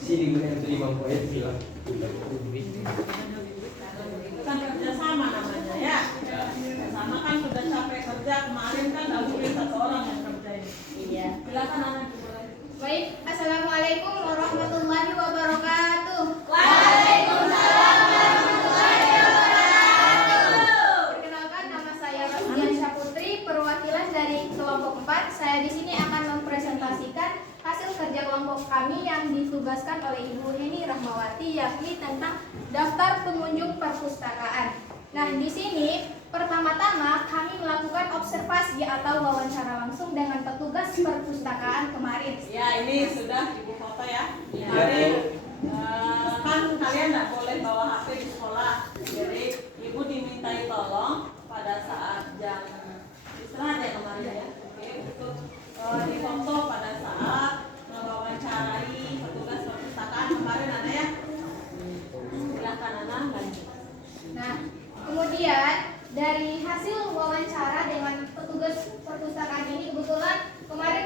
Sini gue yang terima poin silang. Itu kan kerjasama namanya ya. Kerjasama kan sudah capek kerja kemarin kan nggak mungkin satu orang yang kerjain. Iya. Silakan anak boleh. Baik, assalamualaikum warahmatullahi wabarakatuh. Waalaikumsalam warahmatullahi wabarakatuh. Perkenalkan, nama saya Rosdian Syaputri, perwakilan dari kelompok 4. Saya di sini akan mempresentasikan hasil kerja kelompok kami yang ditugaskan oleh Ibu Heni Rahmawati, yakni tentang daftar pengunjung perpustakaan. Nah, di sini pertama-tama kami melakukan observasi atau wawancara langsung dengan petugas perpustakaan kemarin. Ya, ini sudah Ibu foto ya. Jadi kan kalian nggak boleh bawa HP di sekolah. Jadi Ibu dimintai tolong pada saat jam istirahat ya kemarin ya. Oke, untuk difoto pada saat mewawancarai petugas perpustakaan kemarin Ana ya. Silakan Ana lanjut. Nah, kemudian dari hasil wawancara dengan petugas perpustakaan ini, kebetulan kemarin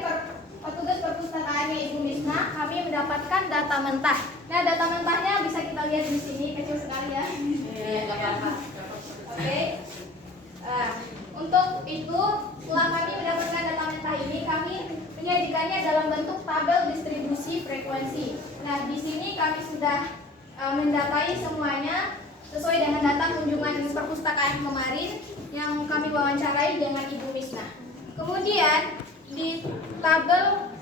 petugas perpustakaannya Ibu Misna, kami mendapatkan data mentah. Nah, data mentahnya bisa kita lihat di sini, kecil sekali ya. Iya, nggak apa-apa. Oke. Untuk itu, setelah kami mendapatkan data mentah ini, kami menyajikannya dalam bentuk tabel distribusi frekuensi. Nah, di sini kami sudah mendatai semuanya sesuai dengan data kunjungan perpustakaan kemarin yang kami wawancarai dengan Ibu Misna. Kemudian di tabel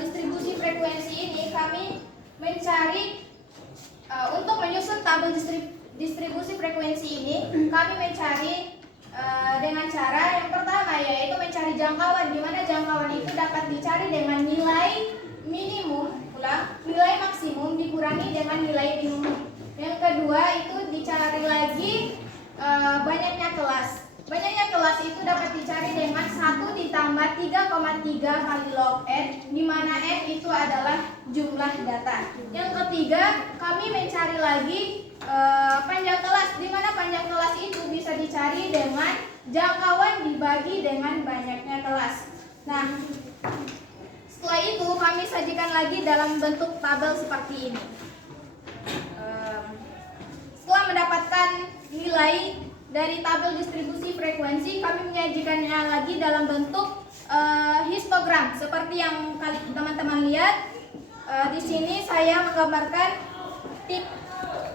distribusi frekuensi ini kami mencari untuk menyusun tabel distribusi frekuensi ini, kami mencari dengan cara yang pertama yaitu mencari jangkauan, di mana jangkauan itu dapat dicari dengan nilai minimum, nilai maksimum dikurangi dengan nilai minimum. Yang kedua itu dicari lagi banyaknya kelas. Banyaknya kelas itu dapat dicari dengan 1 ditambah 3,3 kali log n, di mana n itu adalah jumlah data. Yang ketiga, kami mencari lagi panjang kelas, di mana panjang kelas itu bisa dicari dengan jangkauan dibagi dengan banyaknya kelas. Nah, setelah itu kami sajikan lagi dalam bentuk tabel seperti ini. Setelah mendapatkan nilai dari tabel distribusi frekuensi, kami menyajikannya lagi dalam bentuk histogram seperti yang teman-teman lihat. Di sini saya menggambarkan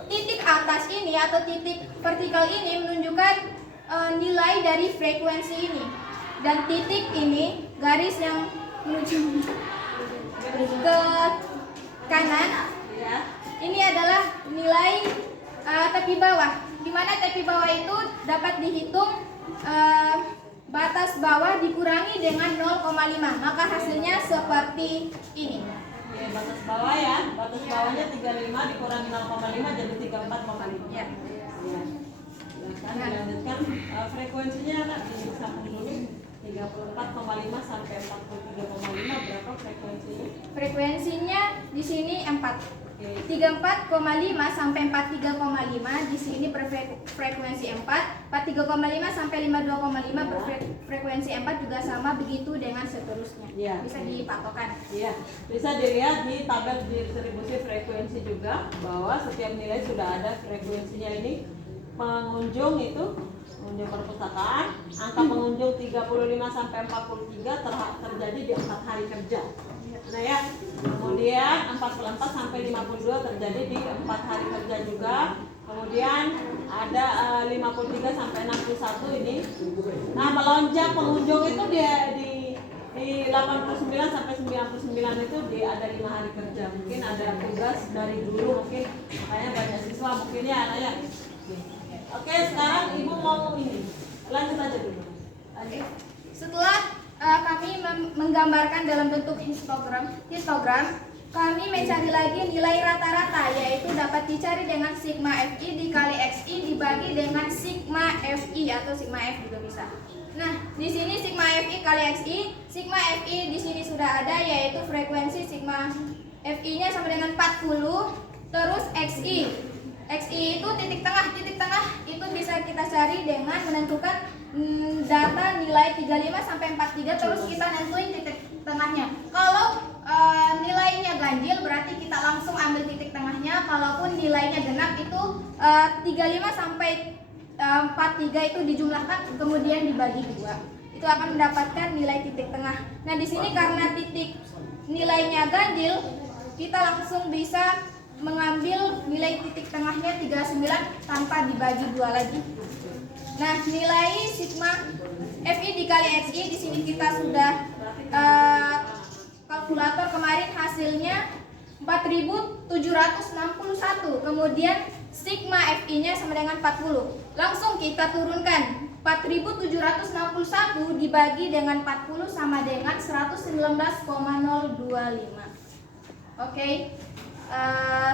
titik atas ini atau titik vertikal ini menunjukkan nilai dari frekuensi ini, dan titik ini garis yang menuju ke kanan ini adalah nilai tepi bawah, di mana tepi bawah itu dapat dihitung batas bawah dikurangi dengan 0,5, maka hasilnya seperti ini. Oke, batas bawah ya, batas bawahnya 35 dikurangi 0,5 jadi 34,5. Ya. Silakan dilanjutkan. Frekuensinya Kak disambung dulu. 34,5 sampai 43,5 berapa frekuensinya? Frekuensinya di sini 4. Oke. 34,5 sampai 43,5 di sini berfrekuensi 4, 43,5 sampai 52,5 berfrekuensi 4 juga sama, begitu dengan seterusnya. Iya. Bisa dipatokan. Iya, bisa dilihat di tabel distribusi frekuensi juga bahwa setiap nilai sudah ada frekuensinya ini. Pengunjung itu pengunjung perpustakaan, angka pengunjung 35 sampai 43 terjadi di 4 hari kerja. Nah ya, kemudian 44 sampai 52 terjadi di 4 hari kerja juga. Kemudian ada 53 sampai 61 ini. Nah, melonjak pengunjung itu di 89 sampai 99 itu ada 5 hari kerja. Mungkin ada tugas dari dulu, mungkin makanya banyak siswa mungkin ya anaknya. Oke, sekarang Ibu mau ini. Lanjut aja dulu. Oke. Setelah kami menggambarkan dalam bentuk histogram, kami mencari lagi nilai rata-rata, yaitu dapat dicari dengan sigma Fi dikali Xi dibagi dengan sigma Fi atau sigma F juga bisa. Nah, di sini sigma Fi kali Xi, sigma Fi di sini sudah ada, yaitu frekuensi sigma Fi-nya sama dengan 40, terus Xi. Xi itu titik tengah itu bisa kita cari dengan menentukan data nilai 35 sampai 43, terus kita nentuin titik tengahnya. Kalau nilainya ganjil berarti kita langsung ambil titik tengahnya. Kalaupun nilainya genap itu 35 sampai 43 itu dijumlahkan kemudian dibagi 2. Itu akan mendapatkan nilai titik tengah. Nah, di sini karena titik nilainya ganjil, kita langsung bisa mengambil nilai titik tengahnya 39 tanpa dibagi 2 lagi. Nah, nilai sigma Fi dikali Xi di sini kita sudah kalkulator kemarin, hasilnya 4761. Kemudian sigma Fi-nya sama dengan 40. Langsung kita turunkan. 4761 dibagi dengan 40 sama dengan 119,025. Oke.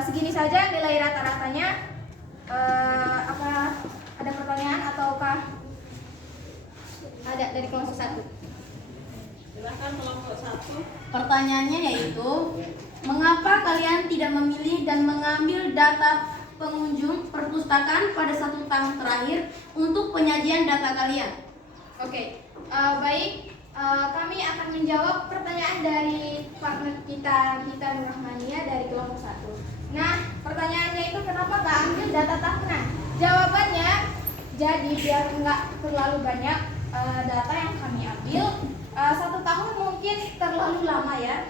Segini saja nilai rata-ratanya. Apa ada pertanyaan ataukah ada dari kelompok 1? Silakan kelompok 1. Pertanyaannya yaitu, mengapa kalian tidak memilih dan mengambil data pengunjung perpustakaan pada 1 tahun terakhir untuk penyajian data kalian? Oke, baik. Kami akan menjawab pertanyaan dari partner kita Nur Rahmania dari kelompok 1. Nah, pertanyaannya itu kenapa nggak ambil data tahunan? Jawabannya, jadi biar nggak terlalu banyak data yang kami ambil, 1 tahun mungkin terlalu lama ya.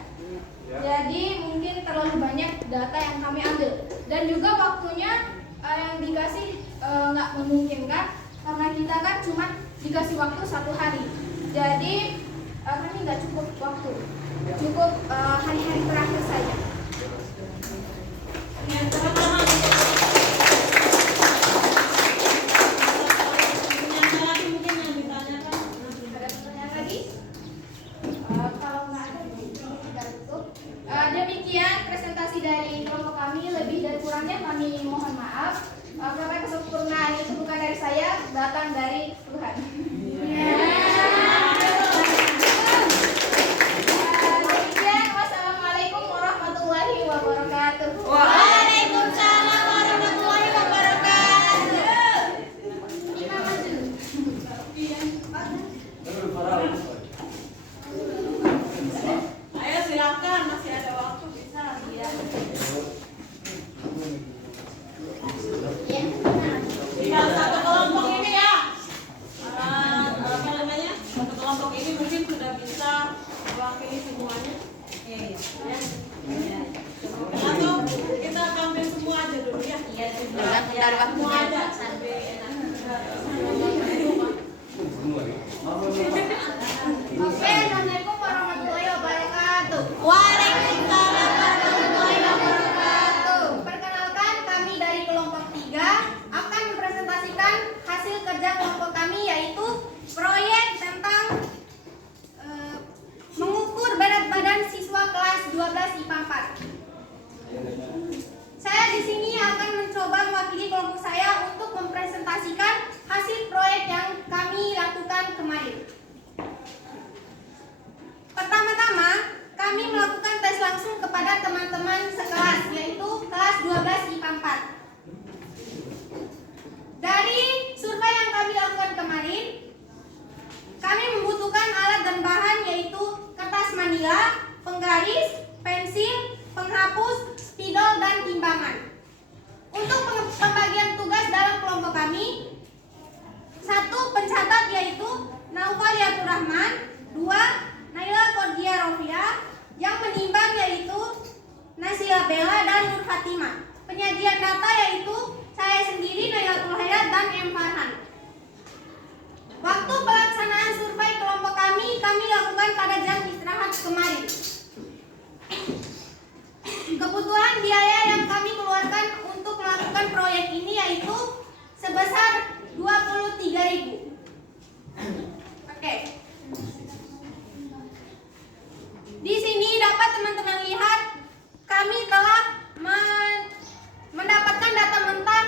Jadi mungkin terlalu banyak data yang kami ambil, dan juga waktunya yang dikasih nggak memungkinkan karena kita kan cuma dikasih waktu 1 hari. Jadi kami nggak cukup waktu, cukup hari-hari terakhir saja. Demikian presentasi dari kelompok kami. Lebih dan kurangnya kami mohon maaf. Karena kesempurnaan itu bukan dari saya, datang dari Tuhan. Demikian, wassalamualaikum warahmatullahi wabarakatuh. Waalaikumsalam warahmatullahi wabarakatuh. Imam maju. Ayo silakan, masih ada waktu bisa ya. Tinggal satu kelompok ini ya. Apa namanya? Satu kelompok ini mungkin sudah bisa mewakili semuanya. Ya. Atau kita tampil semua aja dulu ya. Iya, Bentar, semua waktunya. aja sampai Oke, assalamualaikum warahmatullahi wabarakatuh. Waalaikumsalam warahmatullahi wabarakatuh. Perkenalkan, kami dari kelompok 3 akan mempresentasikan hasil kerja kelompok kami, yaitu proyek tentang mengukur berat badan siswa kelas 12 IPA 4. Saya di sini akan mencoba mewakili kelompok saya untuk mempresentasikan hasil proyek yang kami lakukan kemarin. Pertama-tama, kami melakukan tes langsung kepada teman-teman sekelas, yaitu kelas 12 IPA 4. Dari survei yang kami lakukan kemarin, kami membutuhkan alat dan bahan, yaitu kertas manila, penggaris, pensil, penghapus, spidol, dan timbangan. Untuk pembagian tugas dalam kelompok kami, 1 pencatat yaitu Naufal Yatur Rahman, 2 Naila Kordia Rofia, yang menimbang yaitu Nasila Bella dan Nur Fatimah. Penyajian data yaitu saya sendiri, Nailatul Hayat, dan M. Farhan. Waktu pelaksanaan survei kelompok kami lakukan pada jam istirahat kemarin. Kebutuhan biaya yang kami keluarkan untuk melakukan proyek ini yaitu sebesar 23.000. Oke. Di sini dapat teman-teman lihat kami telah mendapatkan data mentah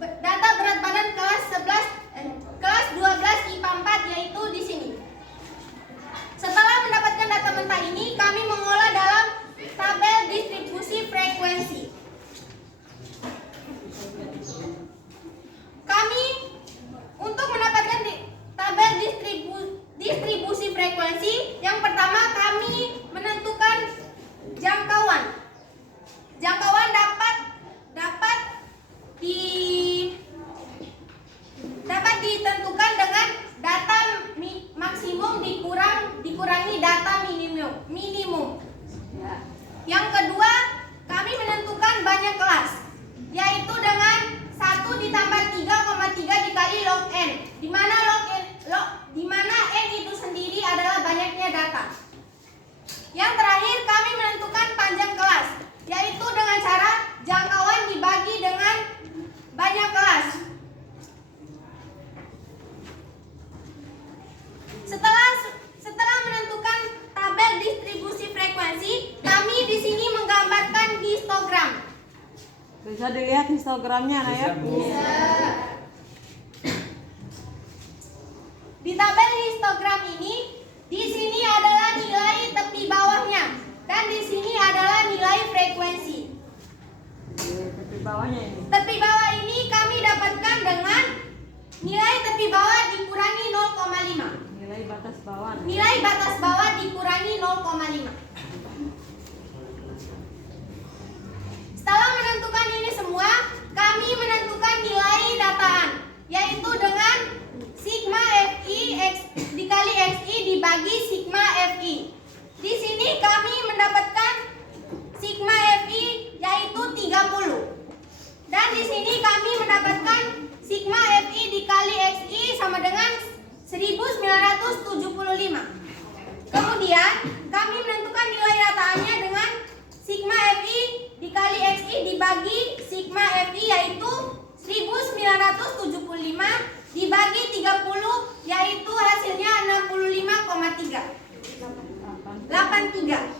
data berat badan kelas 12 IPA 4, yaitu di sini. Setelah mendapatkan data mentah ini, kami mengolah dalam tabel distribusi frekuensi. Kami untuk mendapatkan tabel distribusi frekuensi, yang pertama kami menentukan jangkauan. Jangkauan dapat ditentukan dengan data maksimum dikurangi data minimum. Yang kedua, kami menentukan banyak kelas, yaitu dengan 1 ditambah 3,3 dikali log n, di mana n itu sendiri adalah banyaknya data. Yang terakhir, kami menentukan panjang kelas, yaitu dengan cara jangkauan dibagi dengan banyak kelas. Setelah menentukan tabel distribusi frekuensi, kami di sini menggambarkan histogram. Bisa dilihat histogramnya, Naya? Bisa. Di tabel histogram ini, di sini adalah nilai tepi bawahnya, dan di sini adalah nilai frekuensi. Tepi bawahnya ini. Tepi bawah ini kami dapatkan dengan nilai tepi bawah dikurangi 0,5. Nilai batas bawah. Nilai batas bawah dikurangi 0,5. Setelah menentukan ini semua, kami menentukan nilai dataan, yaitu dengan sigma FI dikali XI dibagi sigma FI. Di sini kami mendapatkan sigma FI yaitu 30. Dan di sini kami mendapatkan sigma FI dikali XI sama dengan 1975. Kemudian kami menentukan nilai dataannya dengan sigma FI dikali XI dibagi sigma FI yaitu 1975 dibagi 30, yaitu hasilnya 65,3. 83.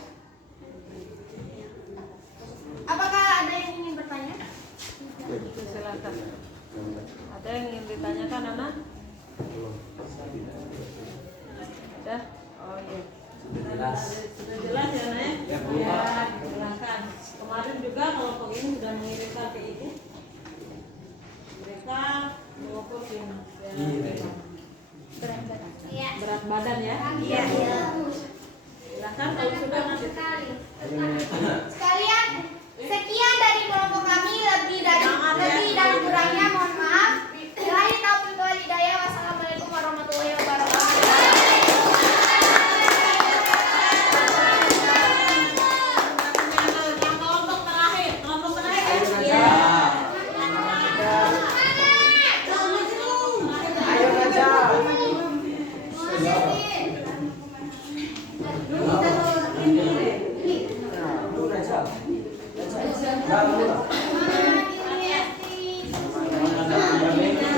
Silakan. Ada yang ingin ditanyakan, anak? Ada? Oh iya. Sudah jelas ya, Nek? Ya, silakan. Kemarin juga kelompok ini sudah mengirimkan ke ibu. Mereka mengukur berat badan ya? Iya. Silakan kalau sudah nanti. Sekalian, sekian dari kelompok kami, lebih dan kurangnya mohon maaf. Billahi taufiq wal hidayah. Wassalamualaikum warahmatullahi wabarakatuh. Yang kelompok terakhir ya? Ayo baca.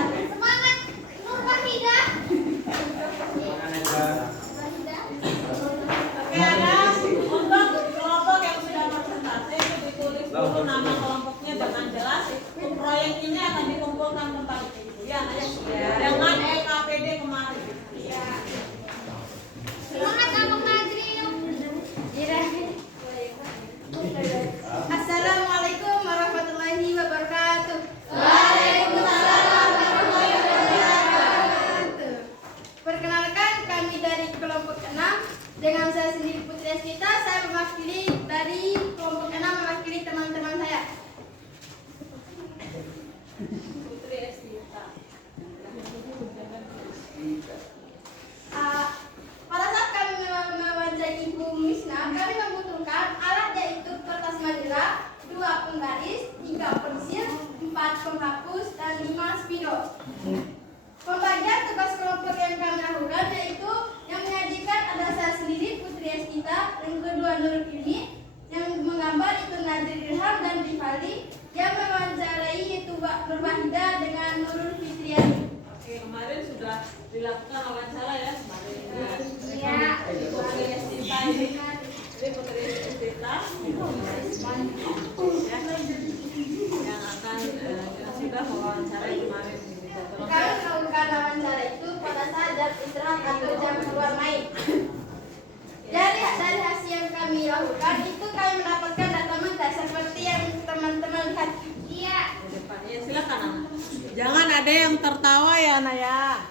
Semangat Nur Wahidah. Oke, ada untuk kelompok yang sudah presentasi itu ditulis dulu nama kelompoknya dengan jelas. Proyek ini akan dikumpulkan kembali ya, dengan LKPD kemarin. Semangat Abang Najril. Assalamualaikum warahmatullahi wabarakatuh. Waalaikumsalam warahmatullahi wabarakatuh. Perkenalkan, kami dari kelompok 6. Dengan saya sendiri Putri Eskita, saya mewakili dari kelompok 6, mewakili teman-teman saya. Putri Eskita. Pada saat kami mewawancarai Ibu Misna, kami membutuhkan alat yaitu kertas manila, 2 penggaris, 3 pensil, 4 penghapus, dan 5 spidol. Pembagian tugas kelompok yang kami lakukan yaitu yang menyajikan ada saya sendiri Putri Eskita, yang kedua Nurul Ilmi, yang menggambar itu Nazir Ilham dan Rifali, yang mewawancarai yaitu Nur Wahidah dengan Nurul Fitriani. Oke, kemarin sudah dilakukan wawancara ya kemarin. Iya. Putri Eskita ini Putri Eskita yang akan sudah mewawancarai kemarin. Kami melakukan wawancara itu pada saat jam istirahat atau jam keluar main. Dari hasil yang kami lakukan itu kami mendapatkan data mentah seperti yang teman-teman lihat. Iya. Di depannya silakan anak. Jangan ada yang tertawa ya, Naya.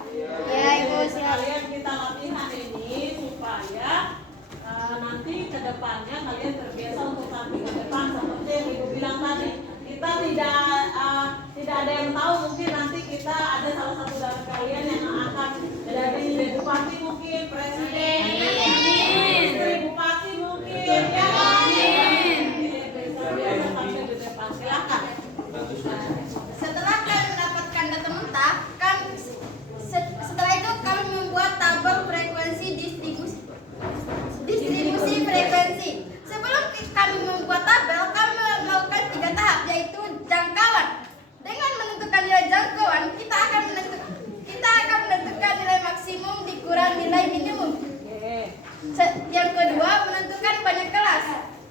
Iya, Ibu, siap. Kalian kita latihan ini supaya nanti ke depannya kalian terbiasa untuk tampil ke depan seperti yang Ibu bilang tadi. Kita tidak ada yang tahu, mungkin nanti kita ada salah satu dari kalian yang akan jadi bupati mungkin, presiden, istri bupati mungkin, ya. Biasa tampil di depan. Silakan. Setelah kami mendapatkan data mentah, setelah itu kami membuat tabel frekuensi distribusi frekuensi. Sebelum kami membuat tabel, kami melakukan 3 tahap, yaitu jangkauan. Dengan menentukan nilai jangkauan, kita akan menentukan nilai maksimum dikurang nilai minimum. Yang kedua, menentukan banyak kelas,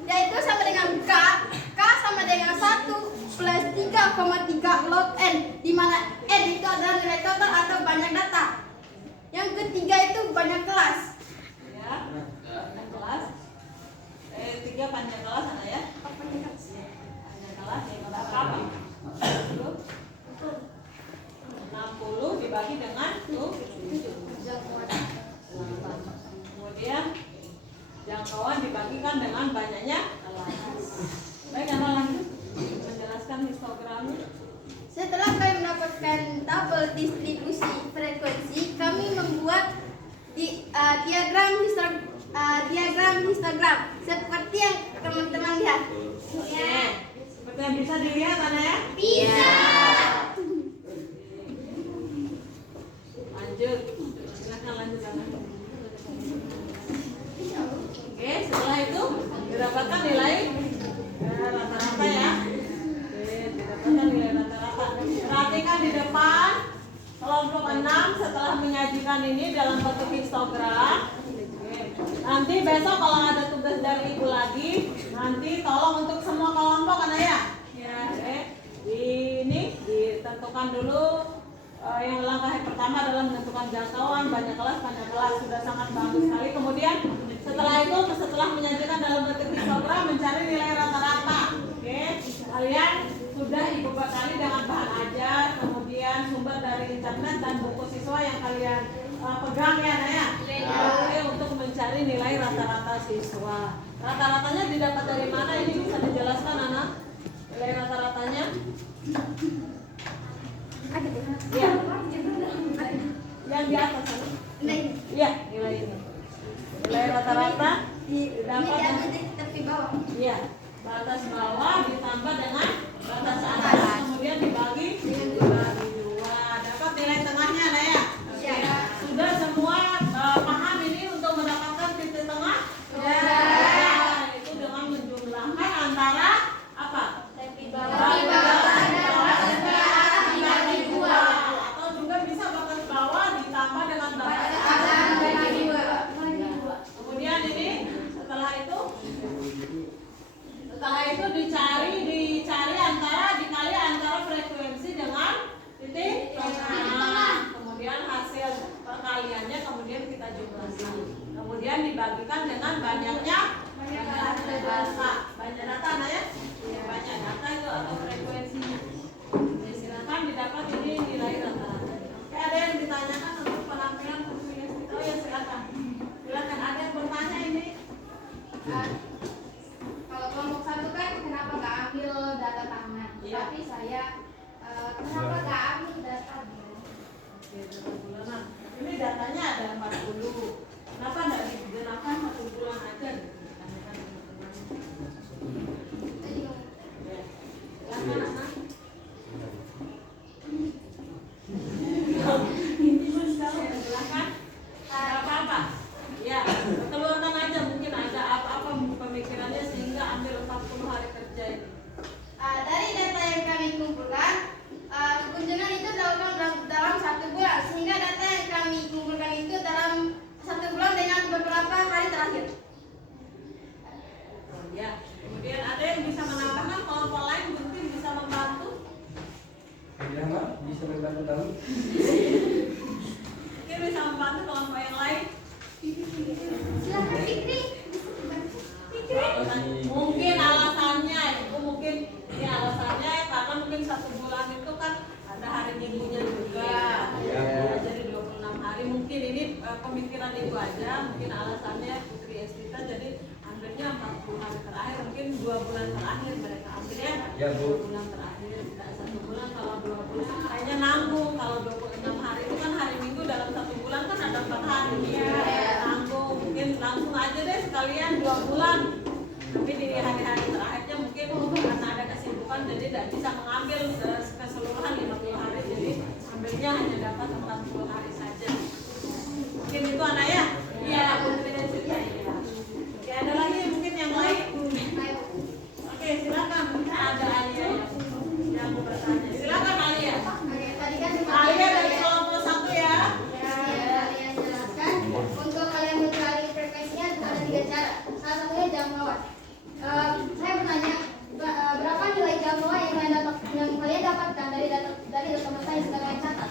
yaitu sama dengan K sama dengan 1 plus 3,3 log N, di mana N itu adalah nilai total atau banyak data. Yang ketiga itu banyak kelas. Ya, panjang kelas. 3 panjang kelas ada ya? Panjang kelas yang berapa? 60 dibagi dengan 7. Kemudian jangkauan dibagikan dengan banyaknya kelas. Baik, Anda lanjut menjelaskan histogramnya. Setelah kami mendapatkan tabel distribusi frekuensi, kami membuat diagram histogram seperti yang teman-teman lihat. Ya. Seperti yang bisa dilihat, Anda ya? Bisa. Lanjut. Silakan lanjut, Anda. Oke, setelah itu didapatkan nilai rata-rata ya. Oke, didapatkan nilai rata-rata. Perhatikan di depan kelompok 6 setelah menyajikan ini dalam bentuk histogram. Oke. Nanti besok kalau ada tugas dari Ibu lagi, nanti tolong untuk semua kelompok kan ya? Ya. Oke. Ini tentukan dulu. Yang langkah yang pertama adalah menentukan jangkauan, banyak kelas sudah sangat bagus sekali. Kemudian setelah menyajikan dalam bentuk histogram mencari nilai rata-rata. Oke, kalian sudah ibu bekali dengan bahan ajar, kemudian sumber dari internet dan buku siswa yang kalian pegang ya, Naya. Oke, untuk mencari nilai rata-rata siswa. Rata-ratanya didapat dari mana? Ini bisa dijelaskan, anak? Nilai rata-ratanya? Iya. Yang di atas sana? Iya, nilai ini. Nilai rata-rata didapat di bawah. iya, batas bawah ditambah dengan batas atas, kemudian dibagi dua. Dapat nilai tengahnya, Naya? Iya. Sudah semua paham ini untuk mendapatkan titik tengah? Itu dengan menjumlahkan antara apa? Batas bawah dibagi dua, atau juga bisa batas bawah ditambah dengan batas atas dibagi dua. Kemudian ini setelah itu dicari dikali antara frekuensi dengan titik tengah. Kemudian hasil perkaliannya kemudian kita jumlahkan. Kemudian dibagikan dengan banyaknya data. Banyak data, nah ya? Banyak data itu atau frekuensinya. Jadi silakan didapat ini nilai rata-rata. Oke, ada yang ditanyakan untuk penampilan kuliah kita? Oh ya, silakan. Silakan, ada yang bertanya ini? Kalau kelompok 1 kan kenapa nggak ambil data tangan? Iya. Tapi saya kenapa nggak ambil data Oke, 1 bulanan. Ini datanya ada 40. Kenapa nggak digunakan 1 bulan aja? Ditanyakan teman-teman. Ya. Silakan, anak. Silakan. Ada apa-apa? Ya, keluarkan aja, mungkin ada apa-apa pemikirannya sehingga ambil 40 hari kerja ini. Dari data yang kami kumpulkan, kunjungan itu dalam 1 bulan, sehingga data yang kami kumpulkan itu dalam 1 bulan dengan beberapa hari terakhir. Ya, kemudian ada yang bisa menambahkan, kelompok lain mungkin bisa membantu. Ya, Mak, bisa membantu kami? Mungkin bisa membantu kelompok yang lain. Silakan Fikri. Mungkin alasannya itu alasannya karena mungkin 1 bulan itu kan ada hari minggunya juga. Ya, jadi 26 hari. Mungkin ini pemikiran ibu aja, mungkin alasannya Putri Estita jadi ambilnya 40 hari terakhir, mungkin 2 bulan terakhir mereka ambil ya. Ya, Bu. 2 bulan terakhir, tidak 1 bulan. Kalau 2 bulan kayaknya nanggung. Kalau 26 hari itu kan hari minggu dalam 1 bulan kan ada 4 hari. Nanggung. Mungkin langsung aja deh sekalian 2 bulan. Tapi di hari-hari terakhirnya mungkin karena ada kesibukan jadi tidak bisa mengambil keseluruhan 50 hari, jadi ambilnya hanya dapat 40 hari saja. Mungkin itu anak ya? Iya, Putri dan Sita. Oke, ada lagi mungkin yang lain? Oke, silakan. Ada Alia yang mau bertanya. Silakan Alia. Tadi kan Alia dari kelompok 1 ya. kalian jelaskan untuk kalian mencari frekuensinya ada 3 cara. Salah satunya jangkauan. Saya bertanya berapa nilai jangkauan yang kalian dapatkan dari dokumen yang sudah kalian catat?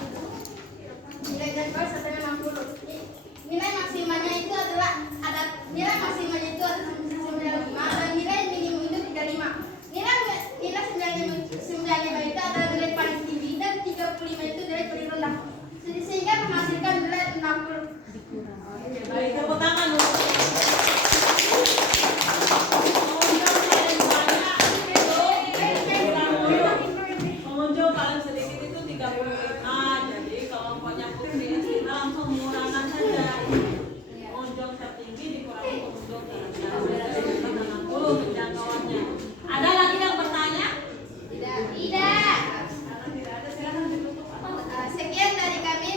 Nilai jangkauan satunya 60. Nilai maksimalnya itu adalah nilai maksimalnya itu ada 95 dan nilai minimum itu 35. Nilai 95 itu adalah nilai paling tinggi dan 35 itu nilai paling rendah. Sehingga menghasilkan nilai 60. Baik, tepuk tangan untuk pengunjung paling sedikit itu 35. Jadi kelompoknya Putri Estita langsung mengurangkan saja. Pengunjung tertinggi dikurangi pengunjung terendah. Jadi 60 penjangkauannya. Ada lagi yang bertanya? Tidak. Karena tidak ada, silakan ditutup. Sekian dari kami.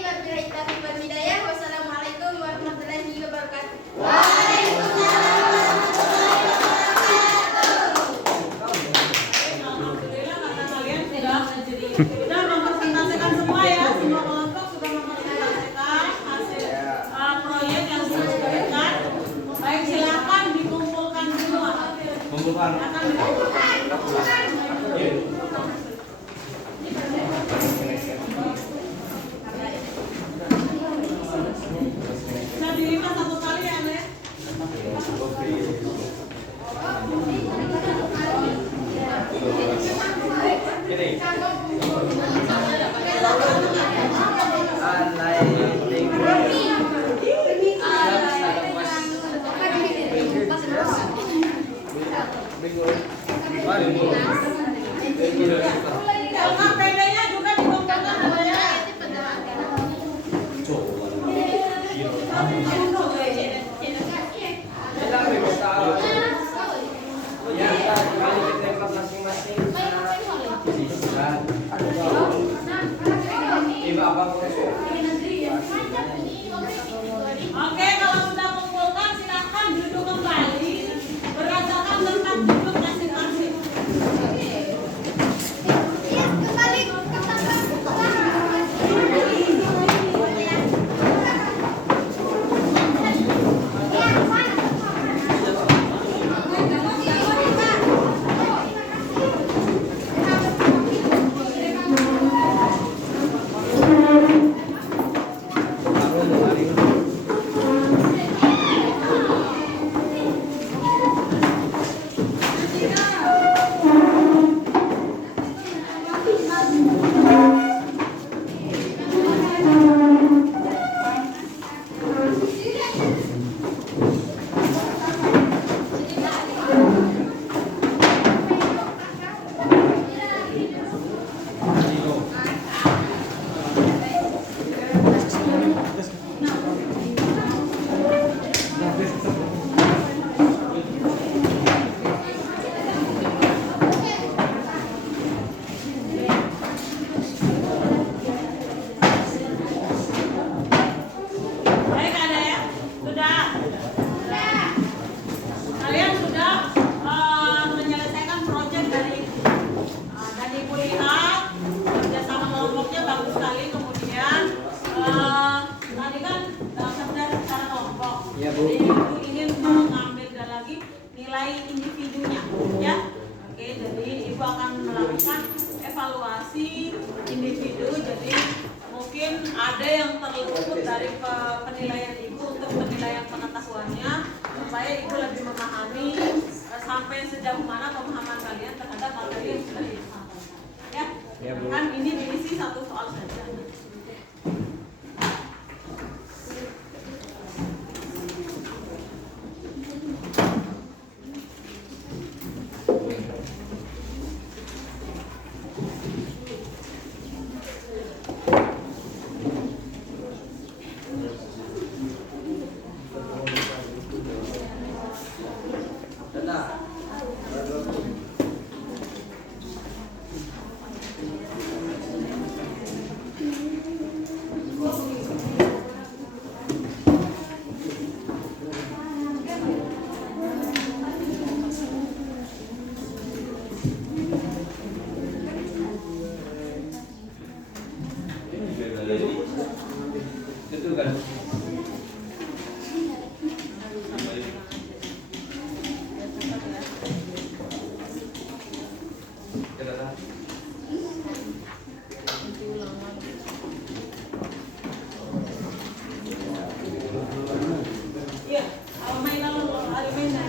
Wabillahi wassalamualaikum warahmatullahi wabarakatuh. Alhamdulillah karena kalian sudah mempresentasikan semua ya, semua kelompok sudah mempresentasikan hasil proyek yang sudah diberikan. Baik, silakan dikumpulkan semua. Kumpulkan. Silakan dikumpulkan. Kalau PD-nya juga dikumpulkan ya. Oke, kalau sudah kumpulkan silakan duduk kembali berdasarkan tempat duduk masing-masing. Baik, ada ya? Sudah. Kalian sudah menyelesaikan proyek dari Ibu lihat kerjasama kelompoknya bagus sekali. Kemudian tadi kan kerja secara kelompok. Ya, Bu. Jadi Ibu ingin mengambil lagi nilai individunya, ya. Oke, jadi Ibu akan melakukan evaluasi individu. Jadi mungkin ada yang terluput dari penilaian Ibu untuk penilaian pengetahuannya supaya Ibu lebih memahami sampai sejauh mana pemahaman kalian terhadap materi yang sudah disampaikan. Ya, Ya, Bu. kan ini diisi satu soal saja. Betul kan? Iya, mainan lo, ada mainan.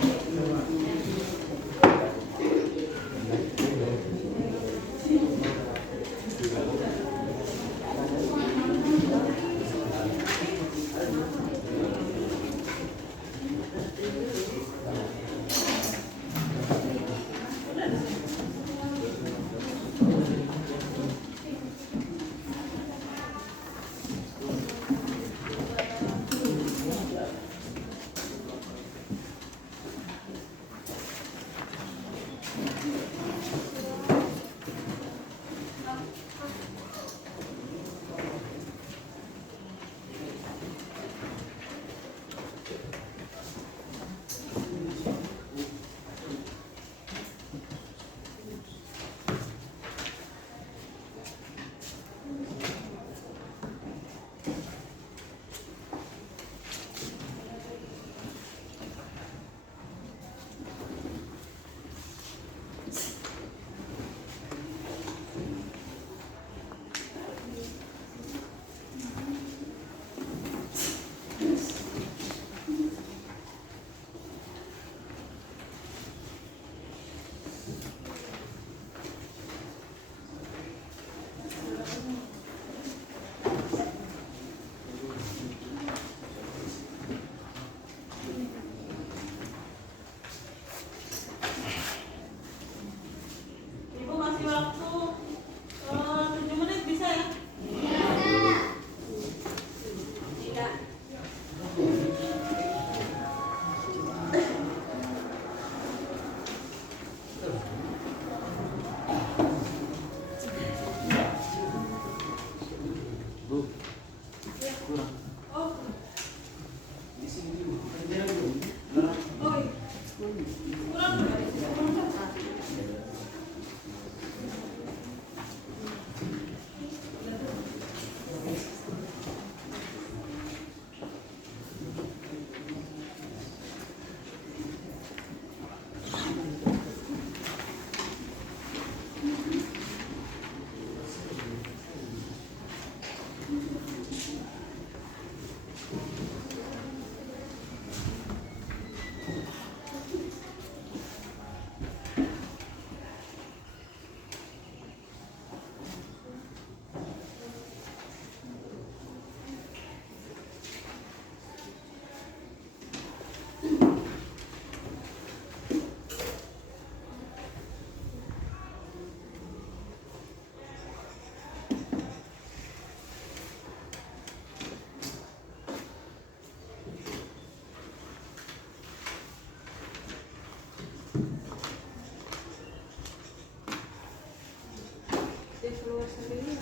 dia keluar sendiri.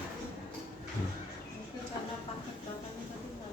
Mungkin karena paket datanya tadi nggak.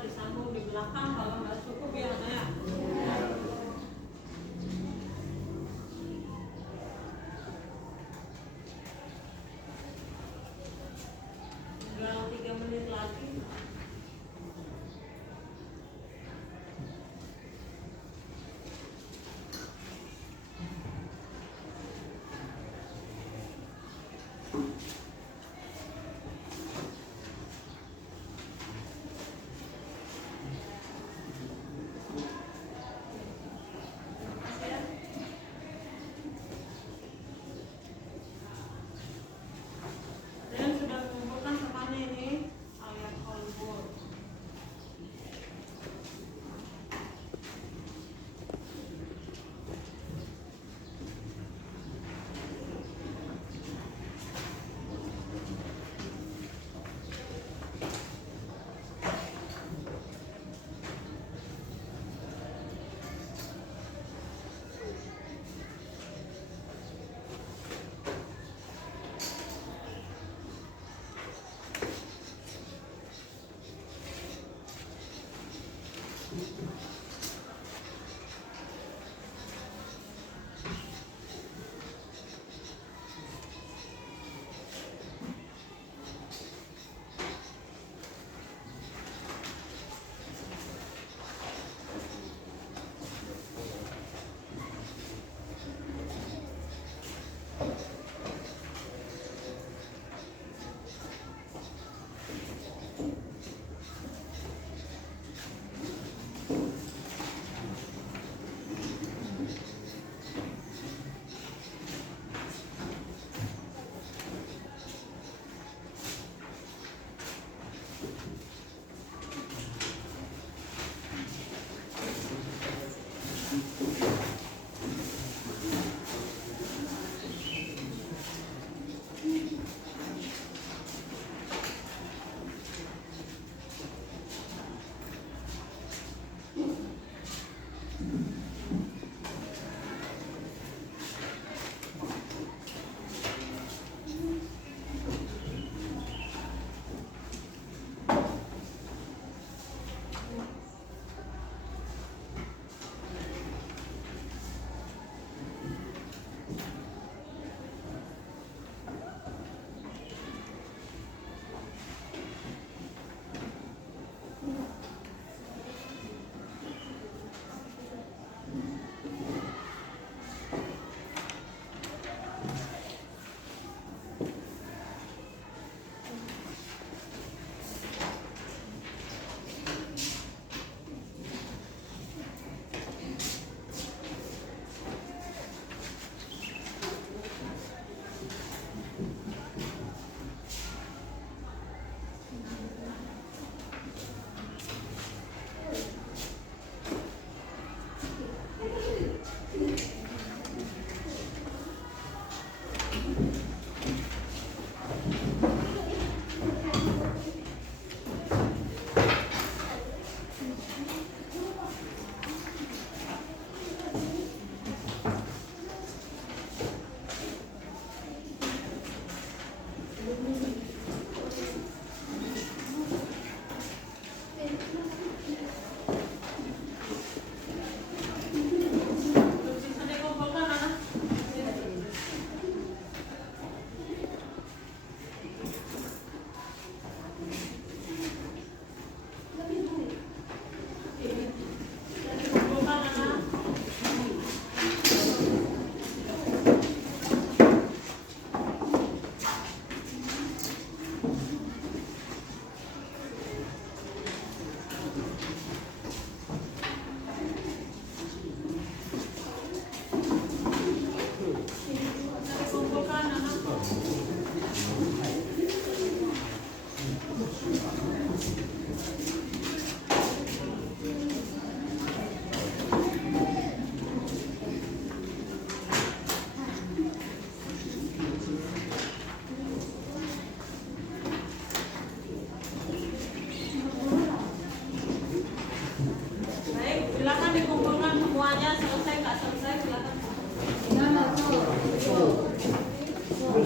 Disambung di belakang kalau nggak cukup ya Naya. Tinggal 3 menit lagi. Dan sudah mengumpulkan kemana ini ayat kolbur.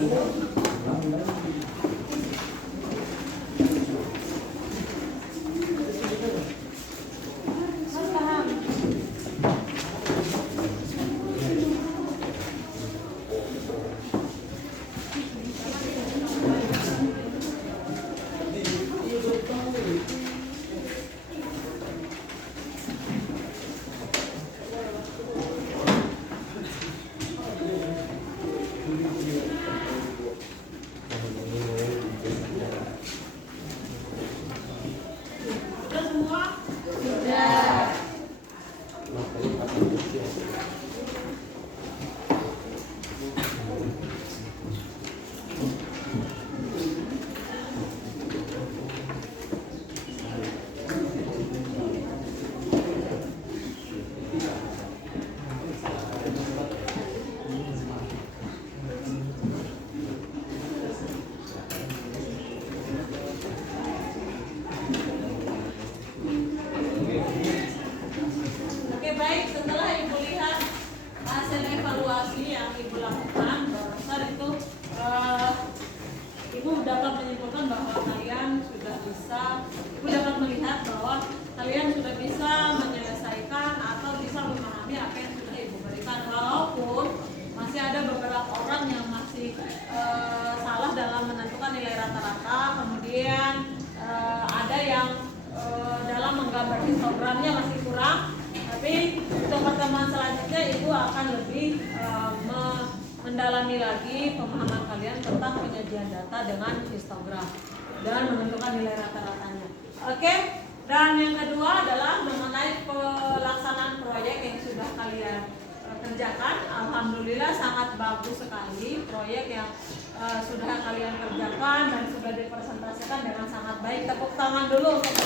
Sudah semua? Oke, baik, setelah Ibu lihat hasil evaluasi yang Ibu lakukan, barusan itu Ibu dapat menyimpulkan bahwa kalian sudah bisa, Ibu dapat melihat bahwa kalian sudah bisa menyelesaikan atau bisa memahami apa yang sudah Ibu berikan. Walaupun masih ada beberapa orang yang masih salah dalam menentukan nilai rata-rata, kemudian ada yang dalam menggambar histogramnya masih kurang. Tapi untuk pertemuan selanjutnya Ibu akan lebih mendalami lagi pemahaman kalian tentang penyajian data dengan histogram dan menentukan nilai rata-ratanya. Oke, dan yang kedua adalah mengenai pelaksanaan proyek yang sudah kalian kerjakan. Alhamdulillah sangat bagus sekali proyek yang sudah kalian kerjakan dan sudah dipresentasikan dengan sangat baik. Tepuk tangan dulu untuk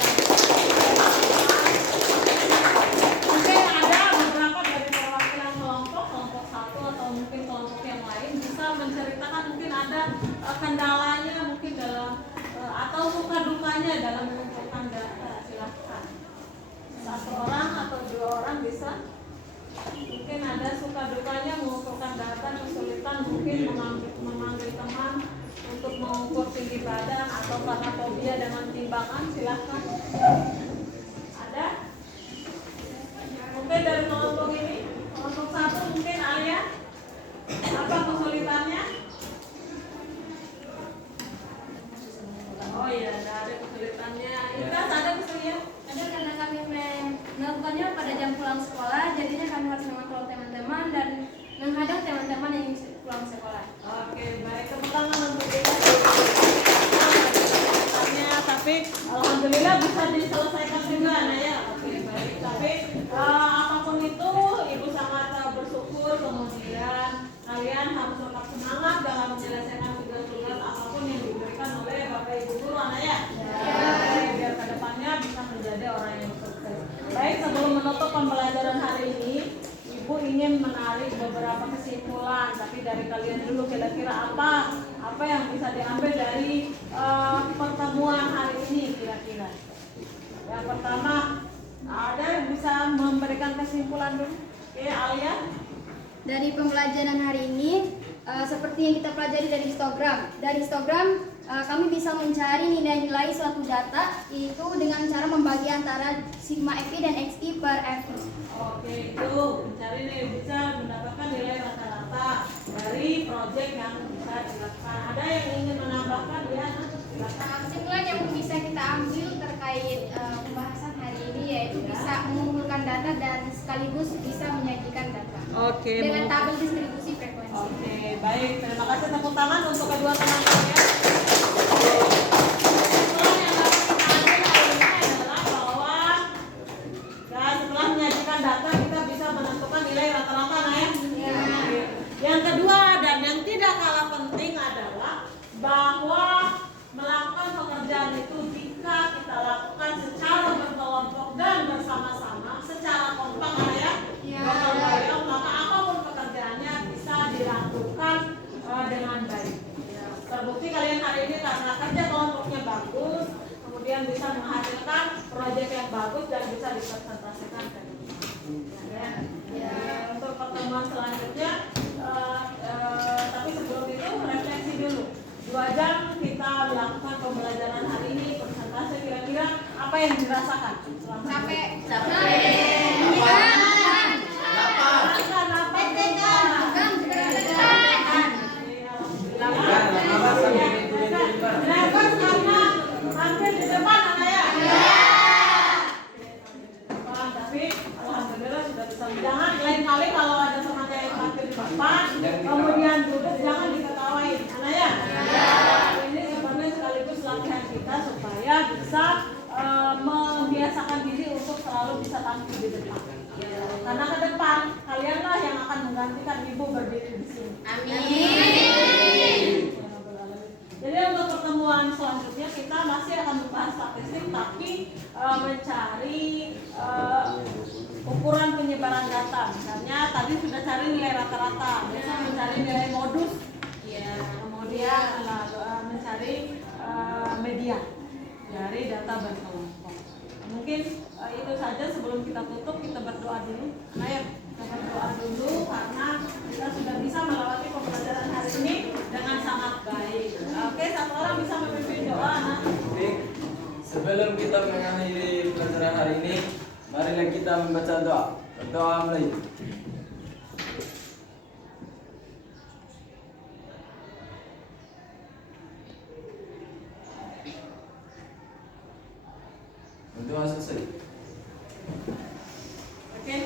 mungkin ada beberapa dari perwakilan kelompok satu atau mungkin kelompok yang lain bisa menceritakan mungkin ada kendalanya mungkin dalam atau suka dukanya dalam mengumpulkan data. Silahkan, satu orang atau dua orang bisa. Mungkin ada suka dukanya mengumpulkan data, kesulitan mungkin memanggil teman untuk mengukur tinggi badan atau karena fobia dengan timbangan. Silahkan. Ada? Mungkin dari kelompok ini, kelompok satu mungkin Alia, apa kesulitannya? Oh iya, ada kesulitannya. Ika, ada kesulitan? Ada karena kami melakukannya pada jam pulang sekolah, jadinya kami harus mengontrol teman-teman dan menghadang teman-teman yang ingin pulang sekolah. Oke, baik. Tepuk tangan untuk kita. Tapi alhamdulillah bisa diselesaikan juga, nah ya. Oke, baik. Tapi apapun itu, Ibu sangat bersyukur. Kemudian kalian harus tetap semangat dalam menyelesaikan tugas-tugas apapun yang diberikan oleh Bapak Ibu guru, anak ya. Biar kedepannya bisa menjadi orang yang sukses. Baik, sebelum menutup pembelajaran hari ini, Ibu ingin menarik beberapa kesimpulan, tapi dari kalian dulu kira-kira apa yang bisa diambil dari pertemuan hari ini kira-kira. Yang pertama, ada yang bisa memberikan kesimpulan dulu? Oke, Alia. Dari pembelajaran hari ini, seperti yang kita pelajari dari histogram. Dari histogram, kami bisa mencari nilai-nilai suatu data, yaitu dengan cara membagi antara sigma FI dan XI per FI. Oke, itu mencari nih, bisa mendapatkan nilai rata-rata dari proyek yang bisa dilakukan. Ada yang ingin menambahkan ya? Silakan. Kesimpulan yang bisa kita ambil terkait pembahasan hari ini yaitu bisa mengumpulkan data dan sekaligus bisa menyajikan data. Oke. Dengan tabel distribusi frekuensi. Oke, baik. Terima kasih, tepuk tangan untuk kedua teman saya. Kesimpulan yang dapat kita ambil hari ini adalah bahwa ya, setelah menyajikan data kita bisa menentukan nilai rata-rata, nah ya. Yang kedua dan yang tidak kalah penting adalah bahwa melakukan pekerjaan itu jika kita lakukan secara berkelompok dan bersama-sama, secara kompak ya, gotong royong, maka apapun pekerjaannya bisa dilakukan dengan baik. Ya, terbukti kalian hari ini karena kerja kelompoknya bagus, kemudian bisa menghasilkan proyek yang bagus dan bisa dipresentasikan ke untuk pertemuan selanjutnya. Tapi sebelum itu refleksi pembelajaran hari ini, persentase kira-kira apa yang dirasakan? Capek. Hampir di depan anak ya. Tapi alhamdulillah sudah bisa. Jangan lain kali kalau ada temannya yang hampir di depan, kemudian duduk jangan diketawain, anak ya. Ini sebenarnya sekaligus latihan kita supaya bisa membiasakan diri untuk selalu bisa tampil di depan. Karena ke depan kalianlah yang akan menggantikan ibu berdiri di sini. Amin. Jadi untuk pertemuan selanjutnya kita masih akan membahas statistik, tapi mencari ukuran penyebaran data. Misalnya tadi sudah cari nilai rata-rata, biasanya mencari nilai modus, kemudian mencari median dari data berkelompok. Mungkin itu saja sebelum kita tutup, kita berdoa dulu. Ayo kita berdoa dulu karena kita sudah bisa melewati pembelajaran hari ini dengan sangat baik. Oke, satu orang bisa memimpin doa. Nah. Sebelum kita mengakhiri pelajaran hari ini, marilah kita membaca doa. Berdoa mulai. Berdoa selesai. Oke,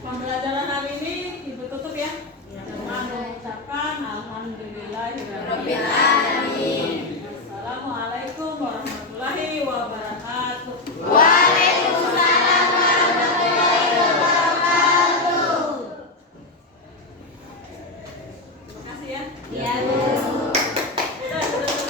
pembelajaran hari ini ibu tutup ya. Dengan mengucapkan alhamdulillah.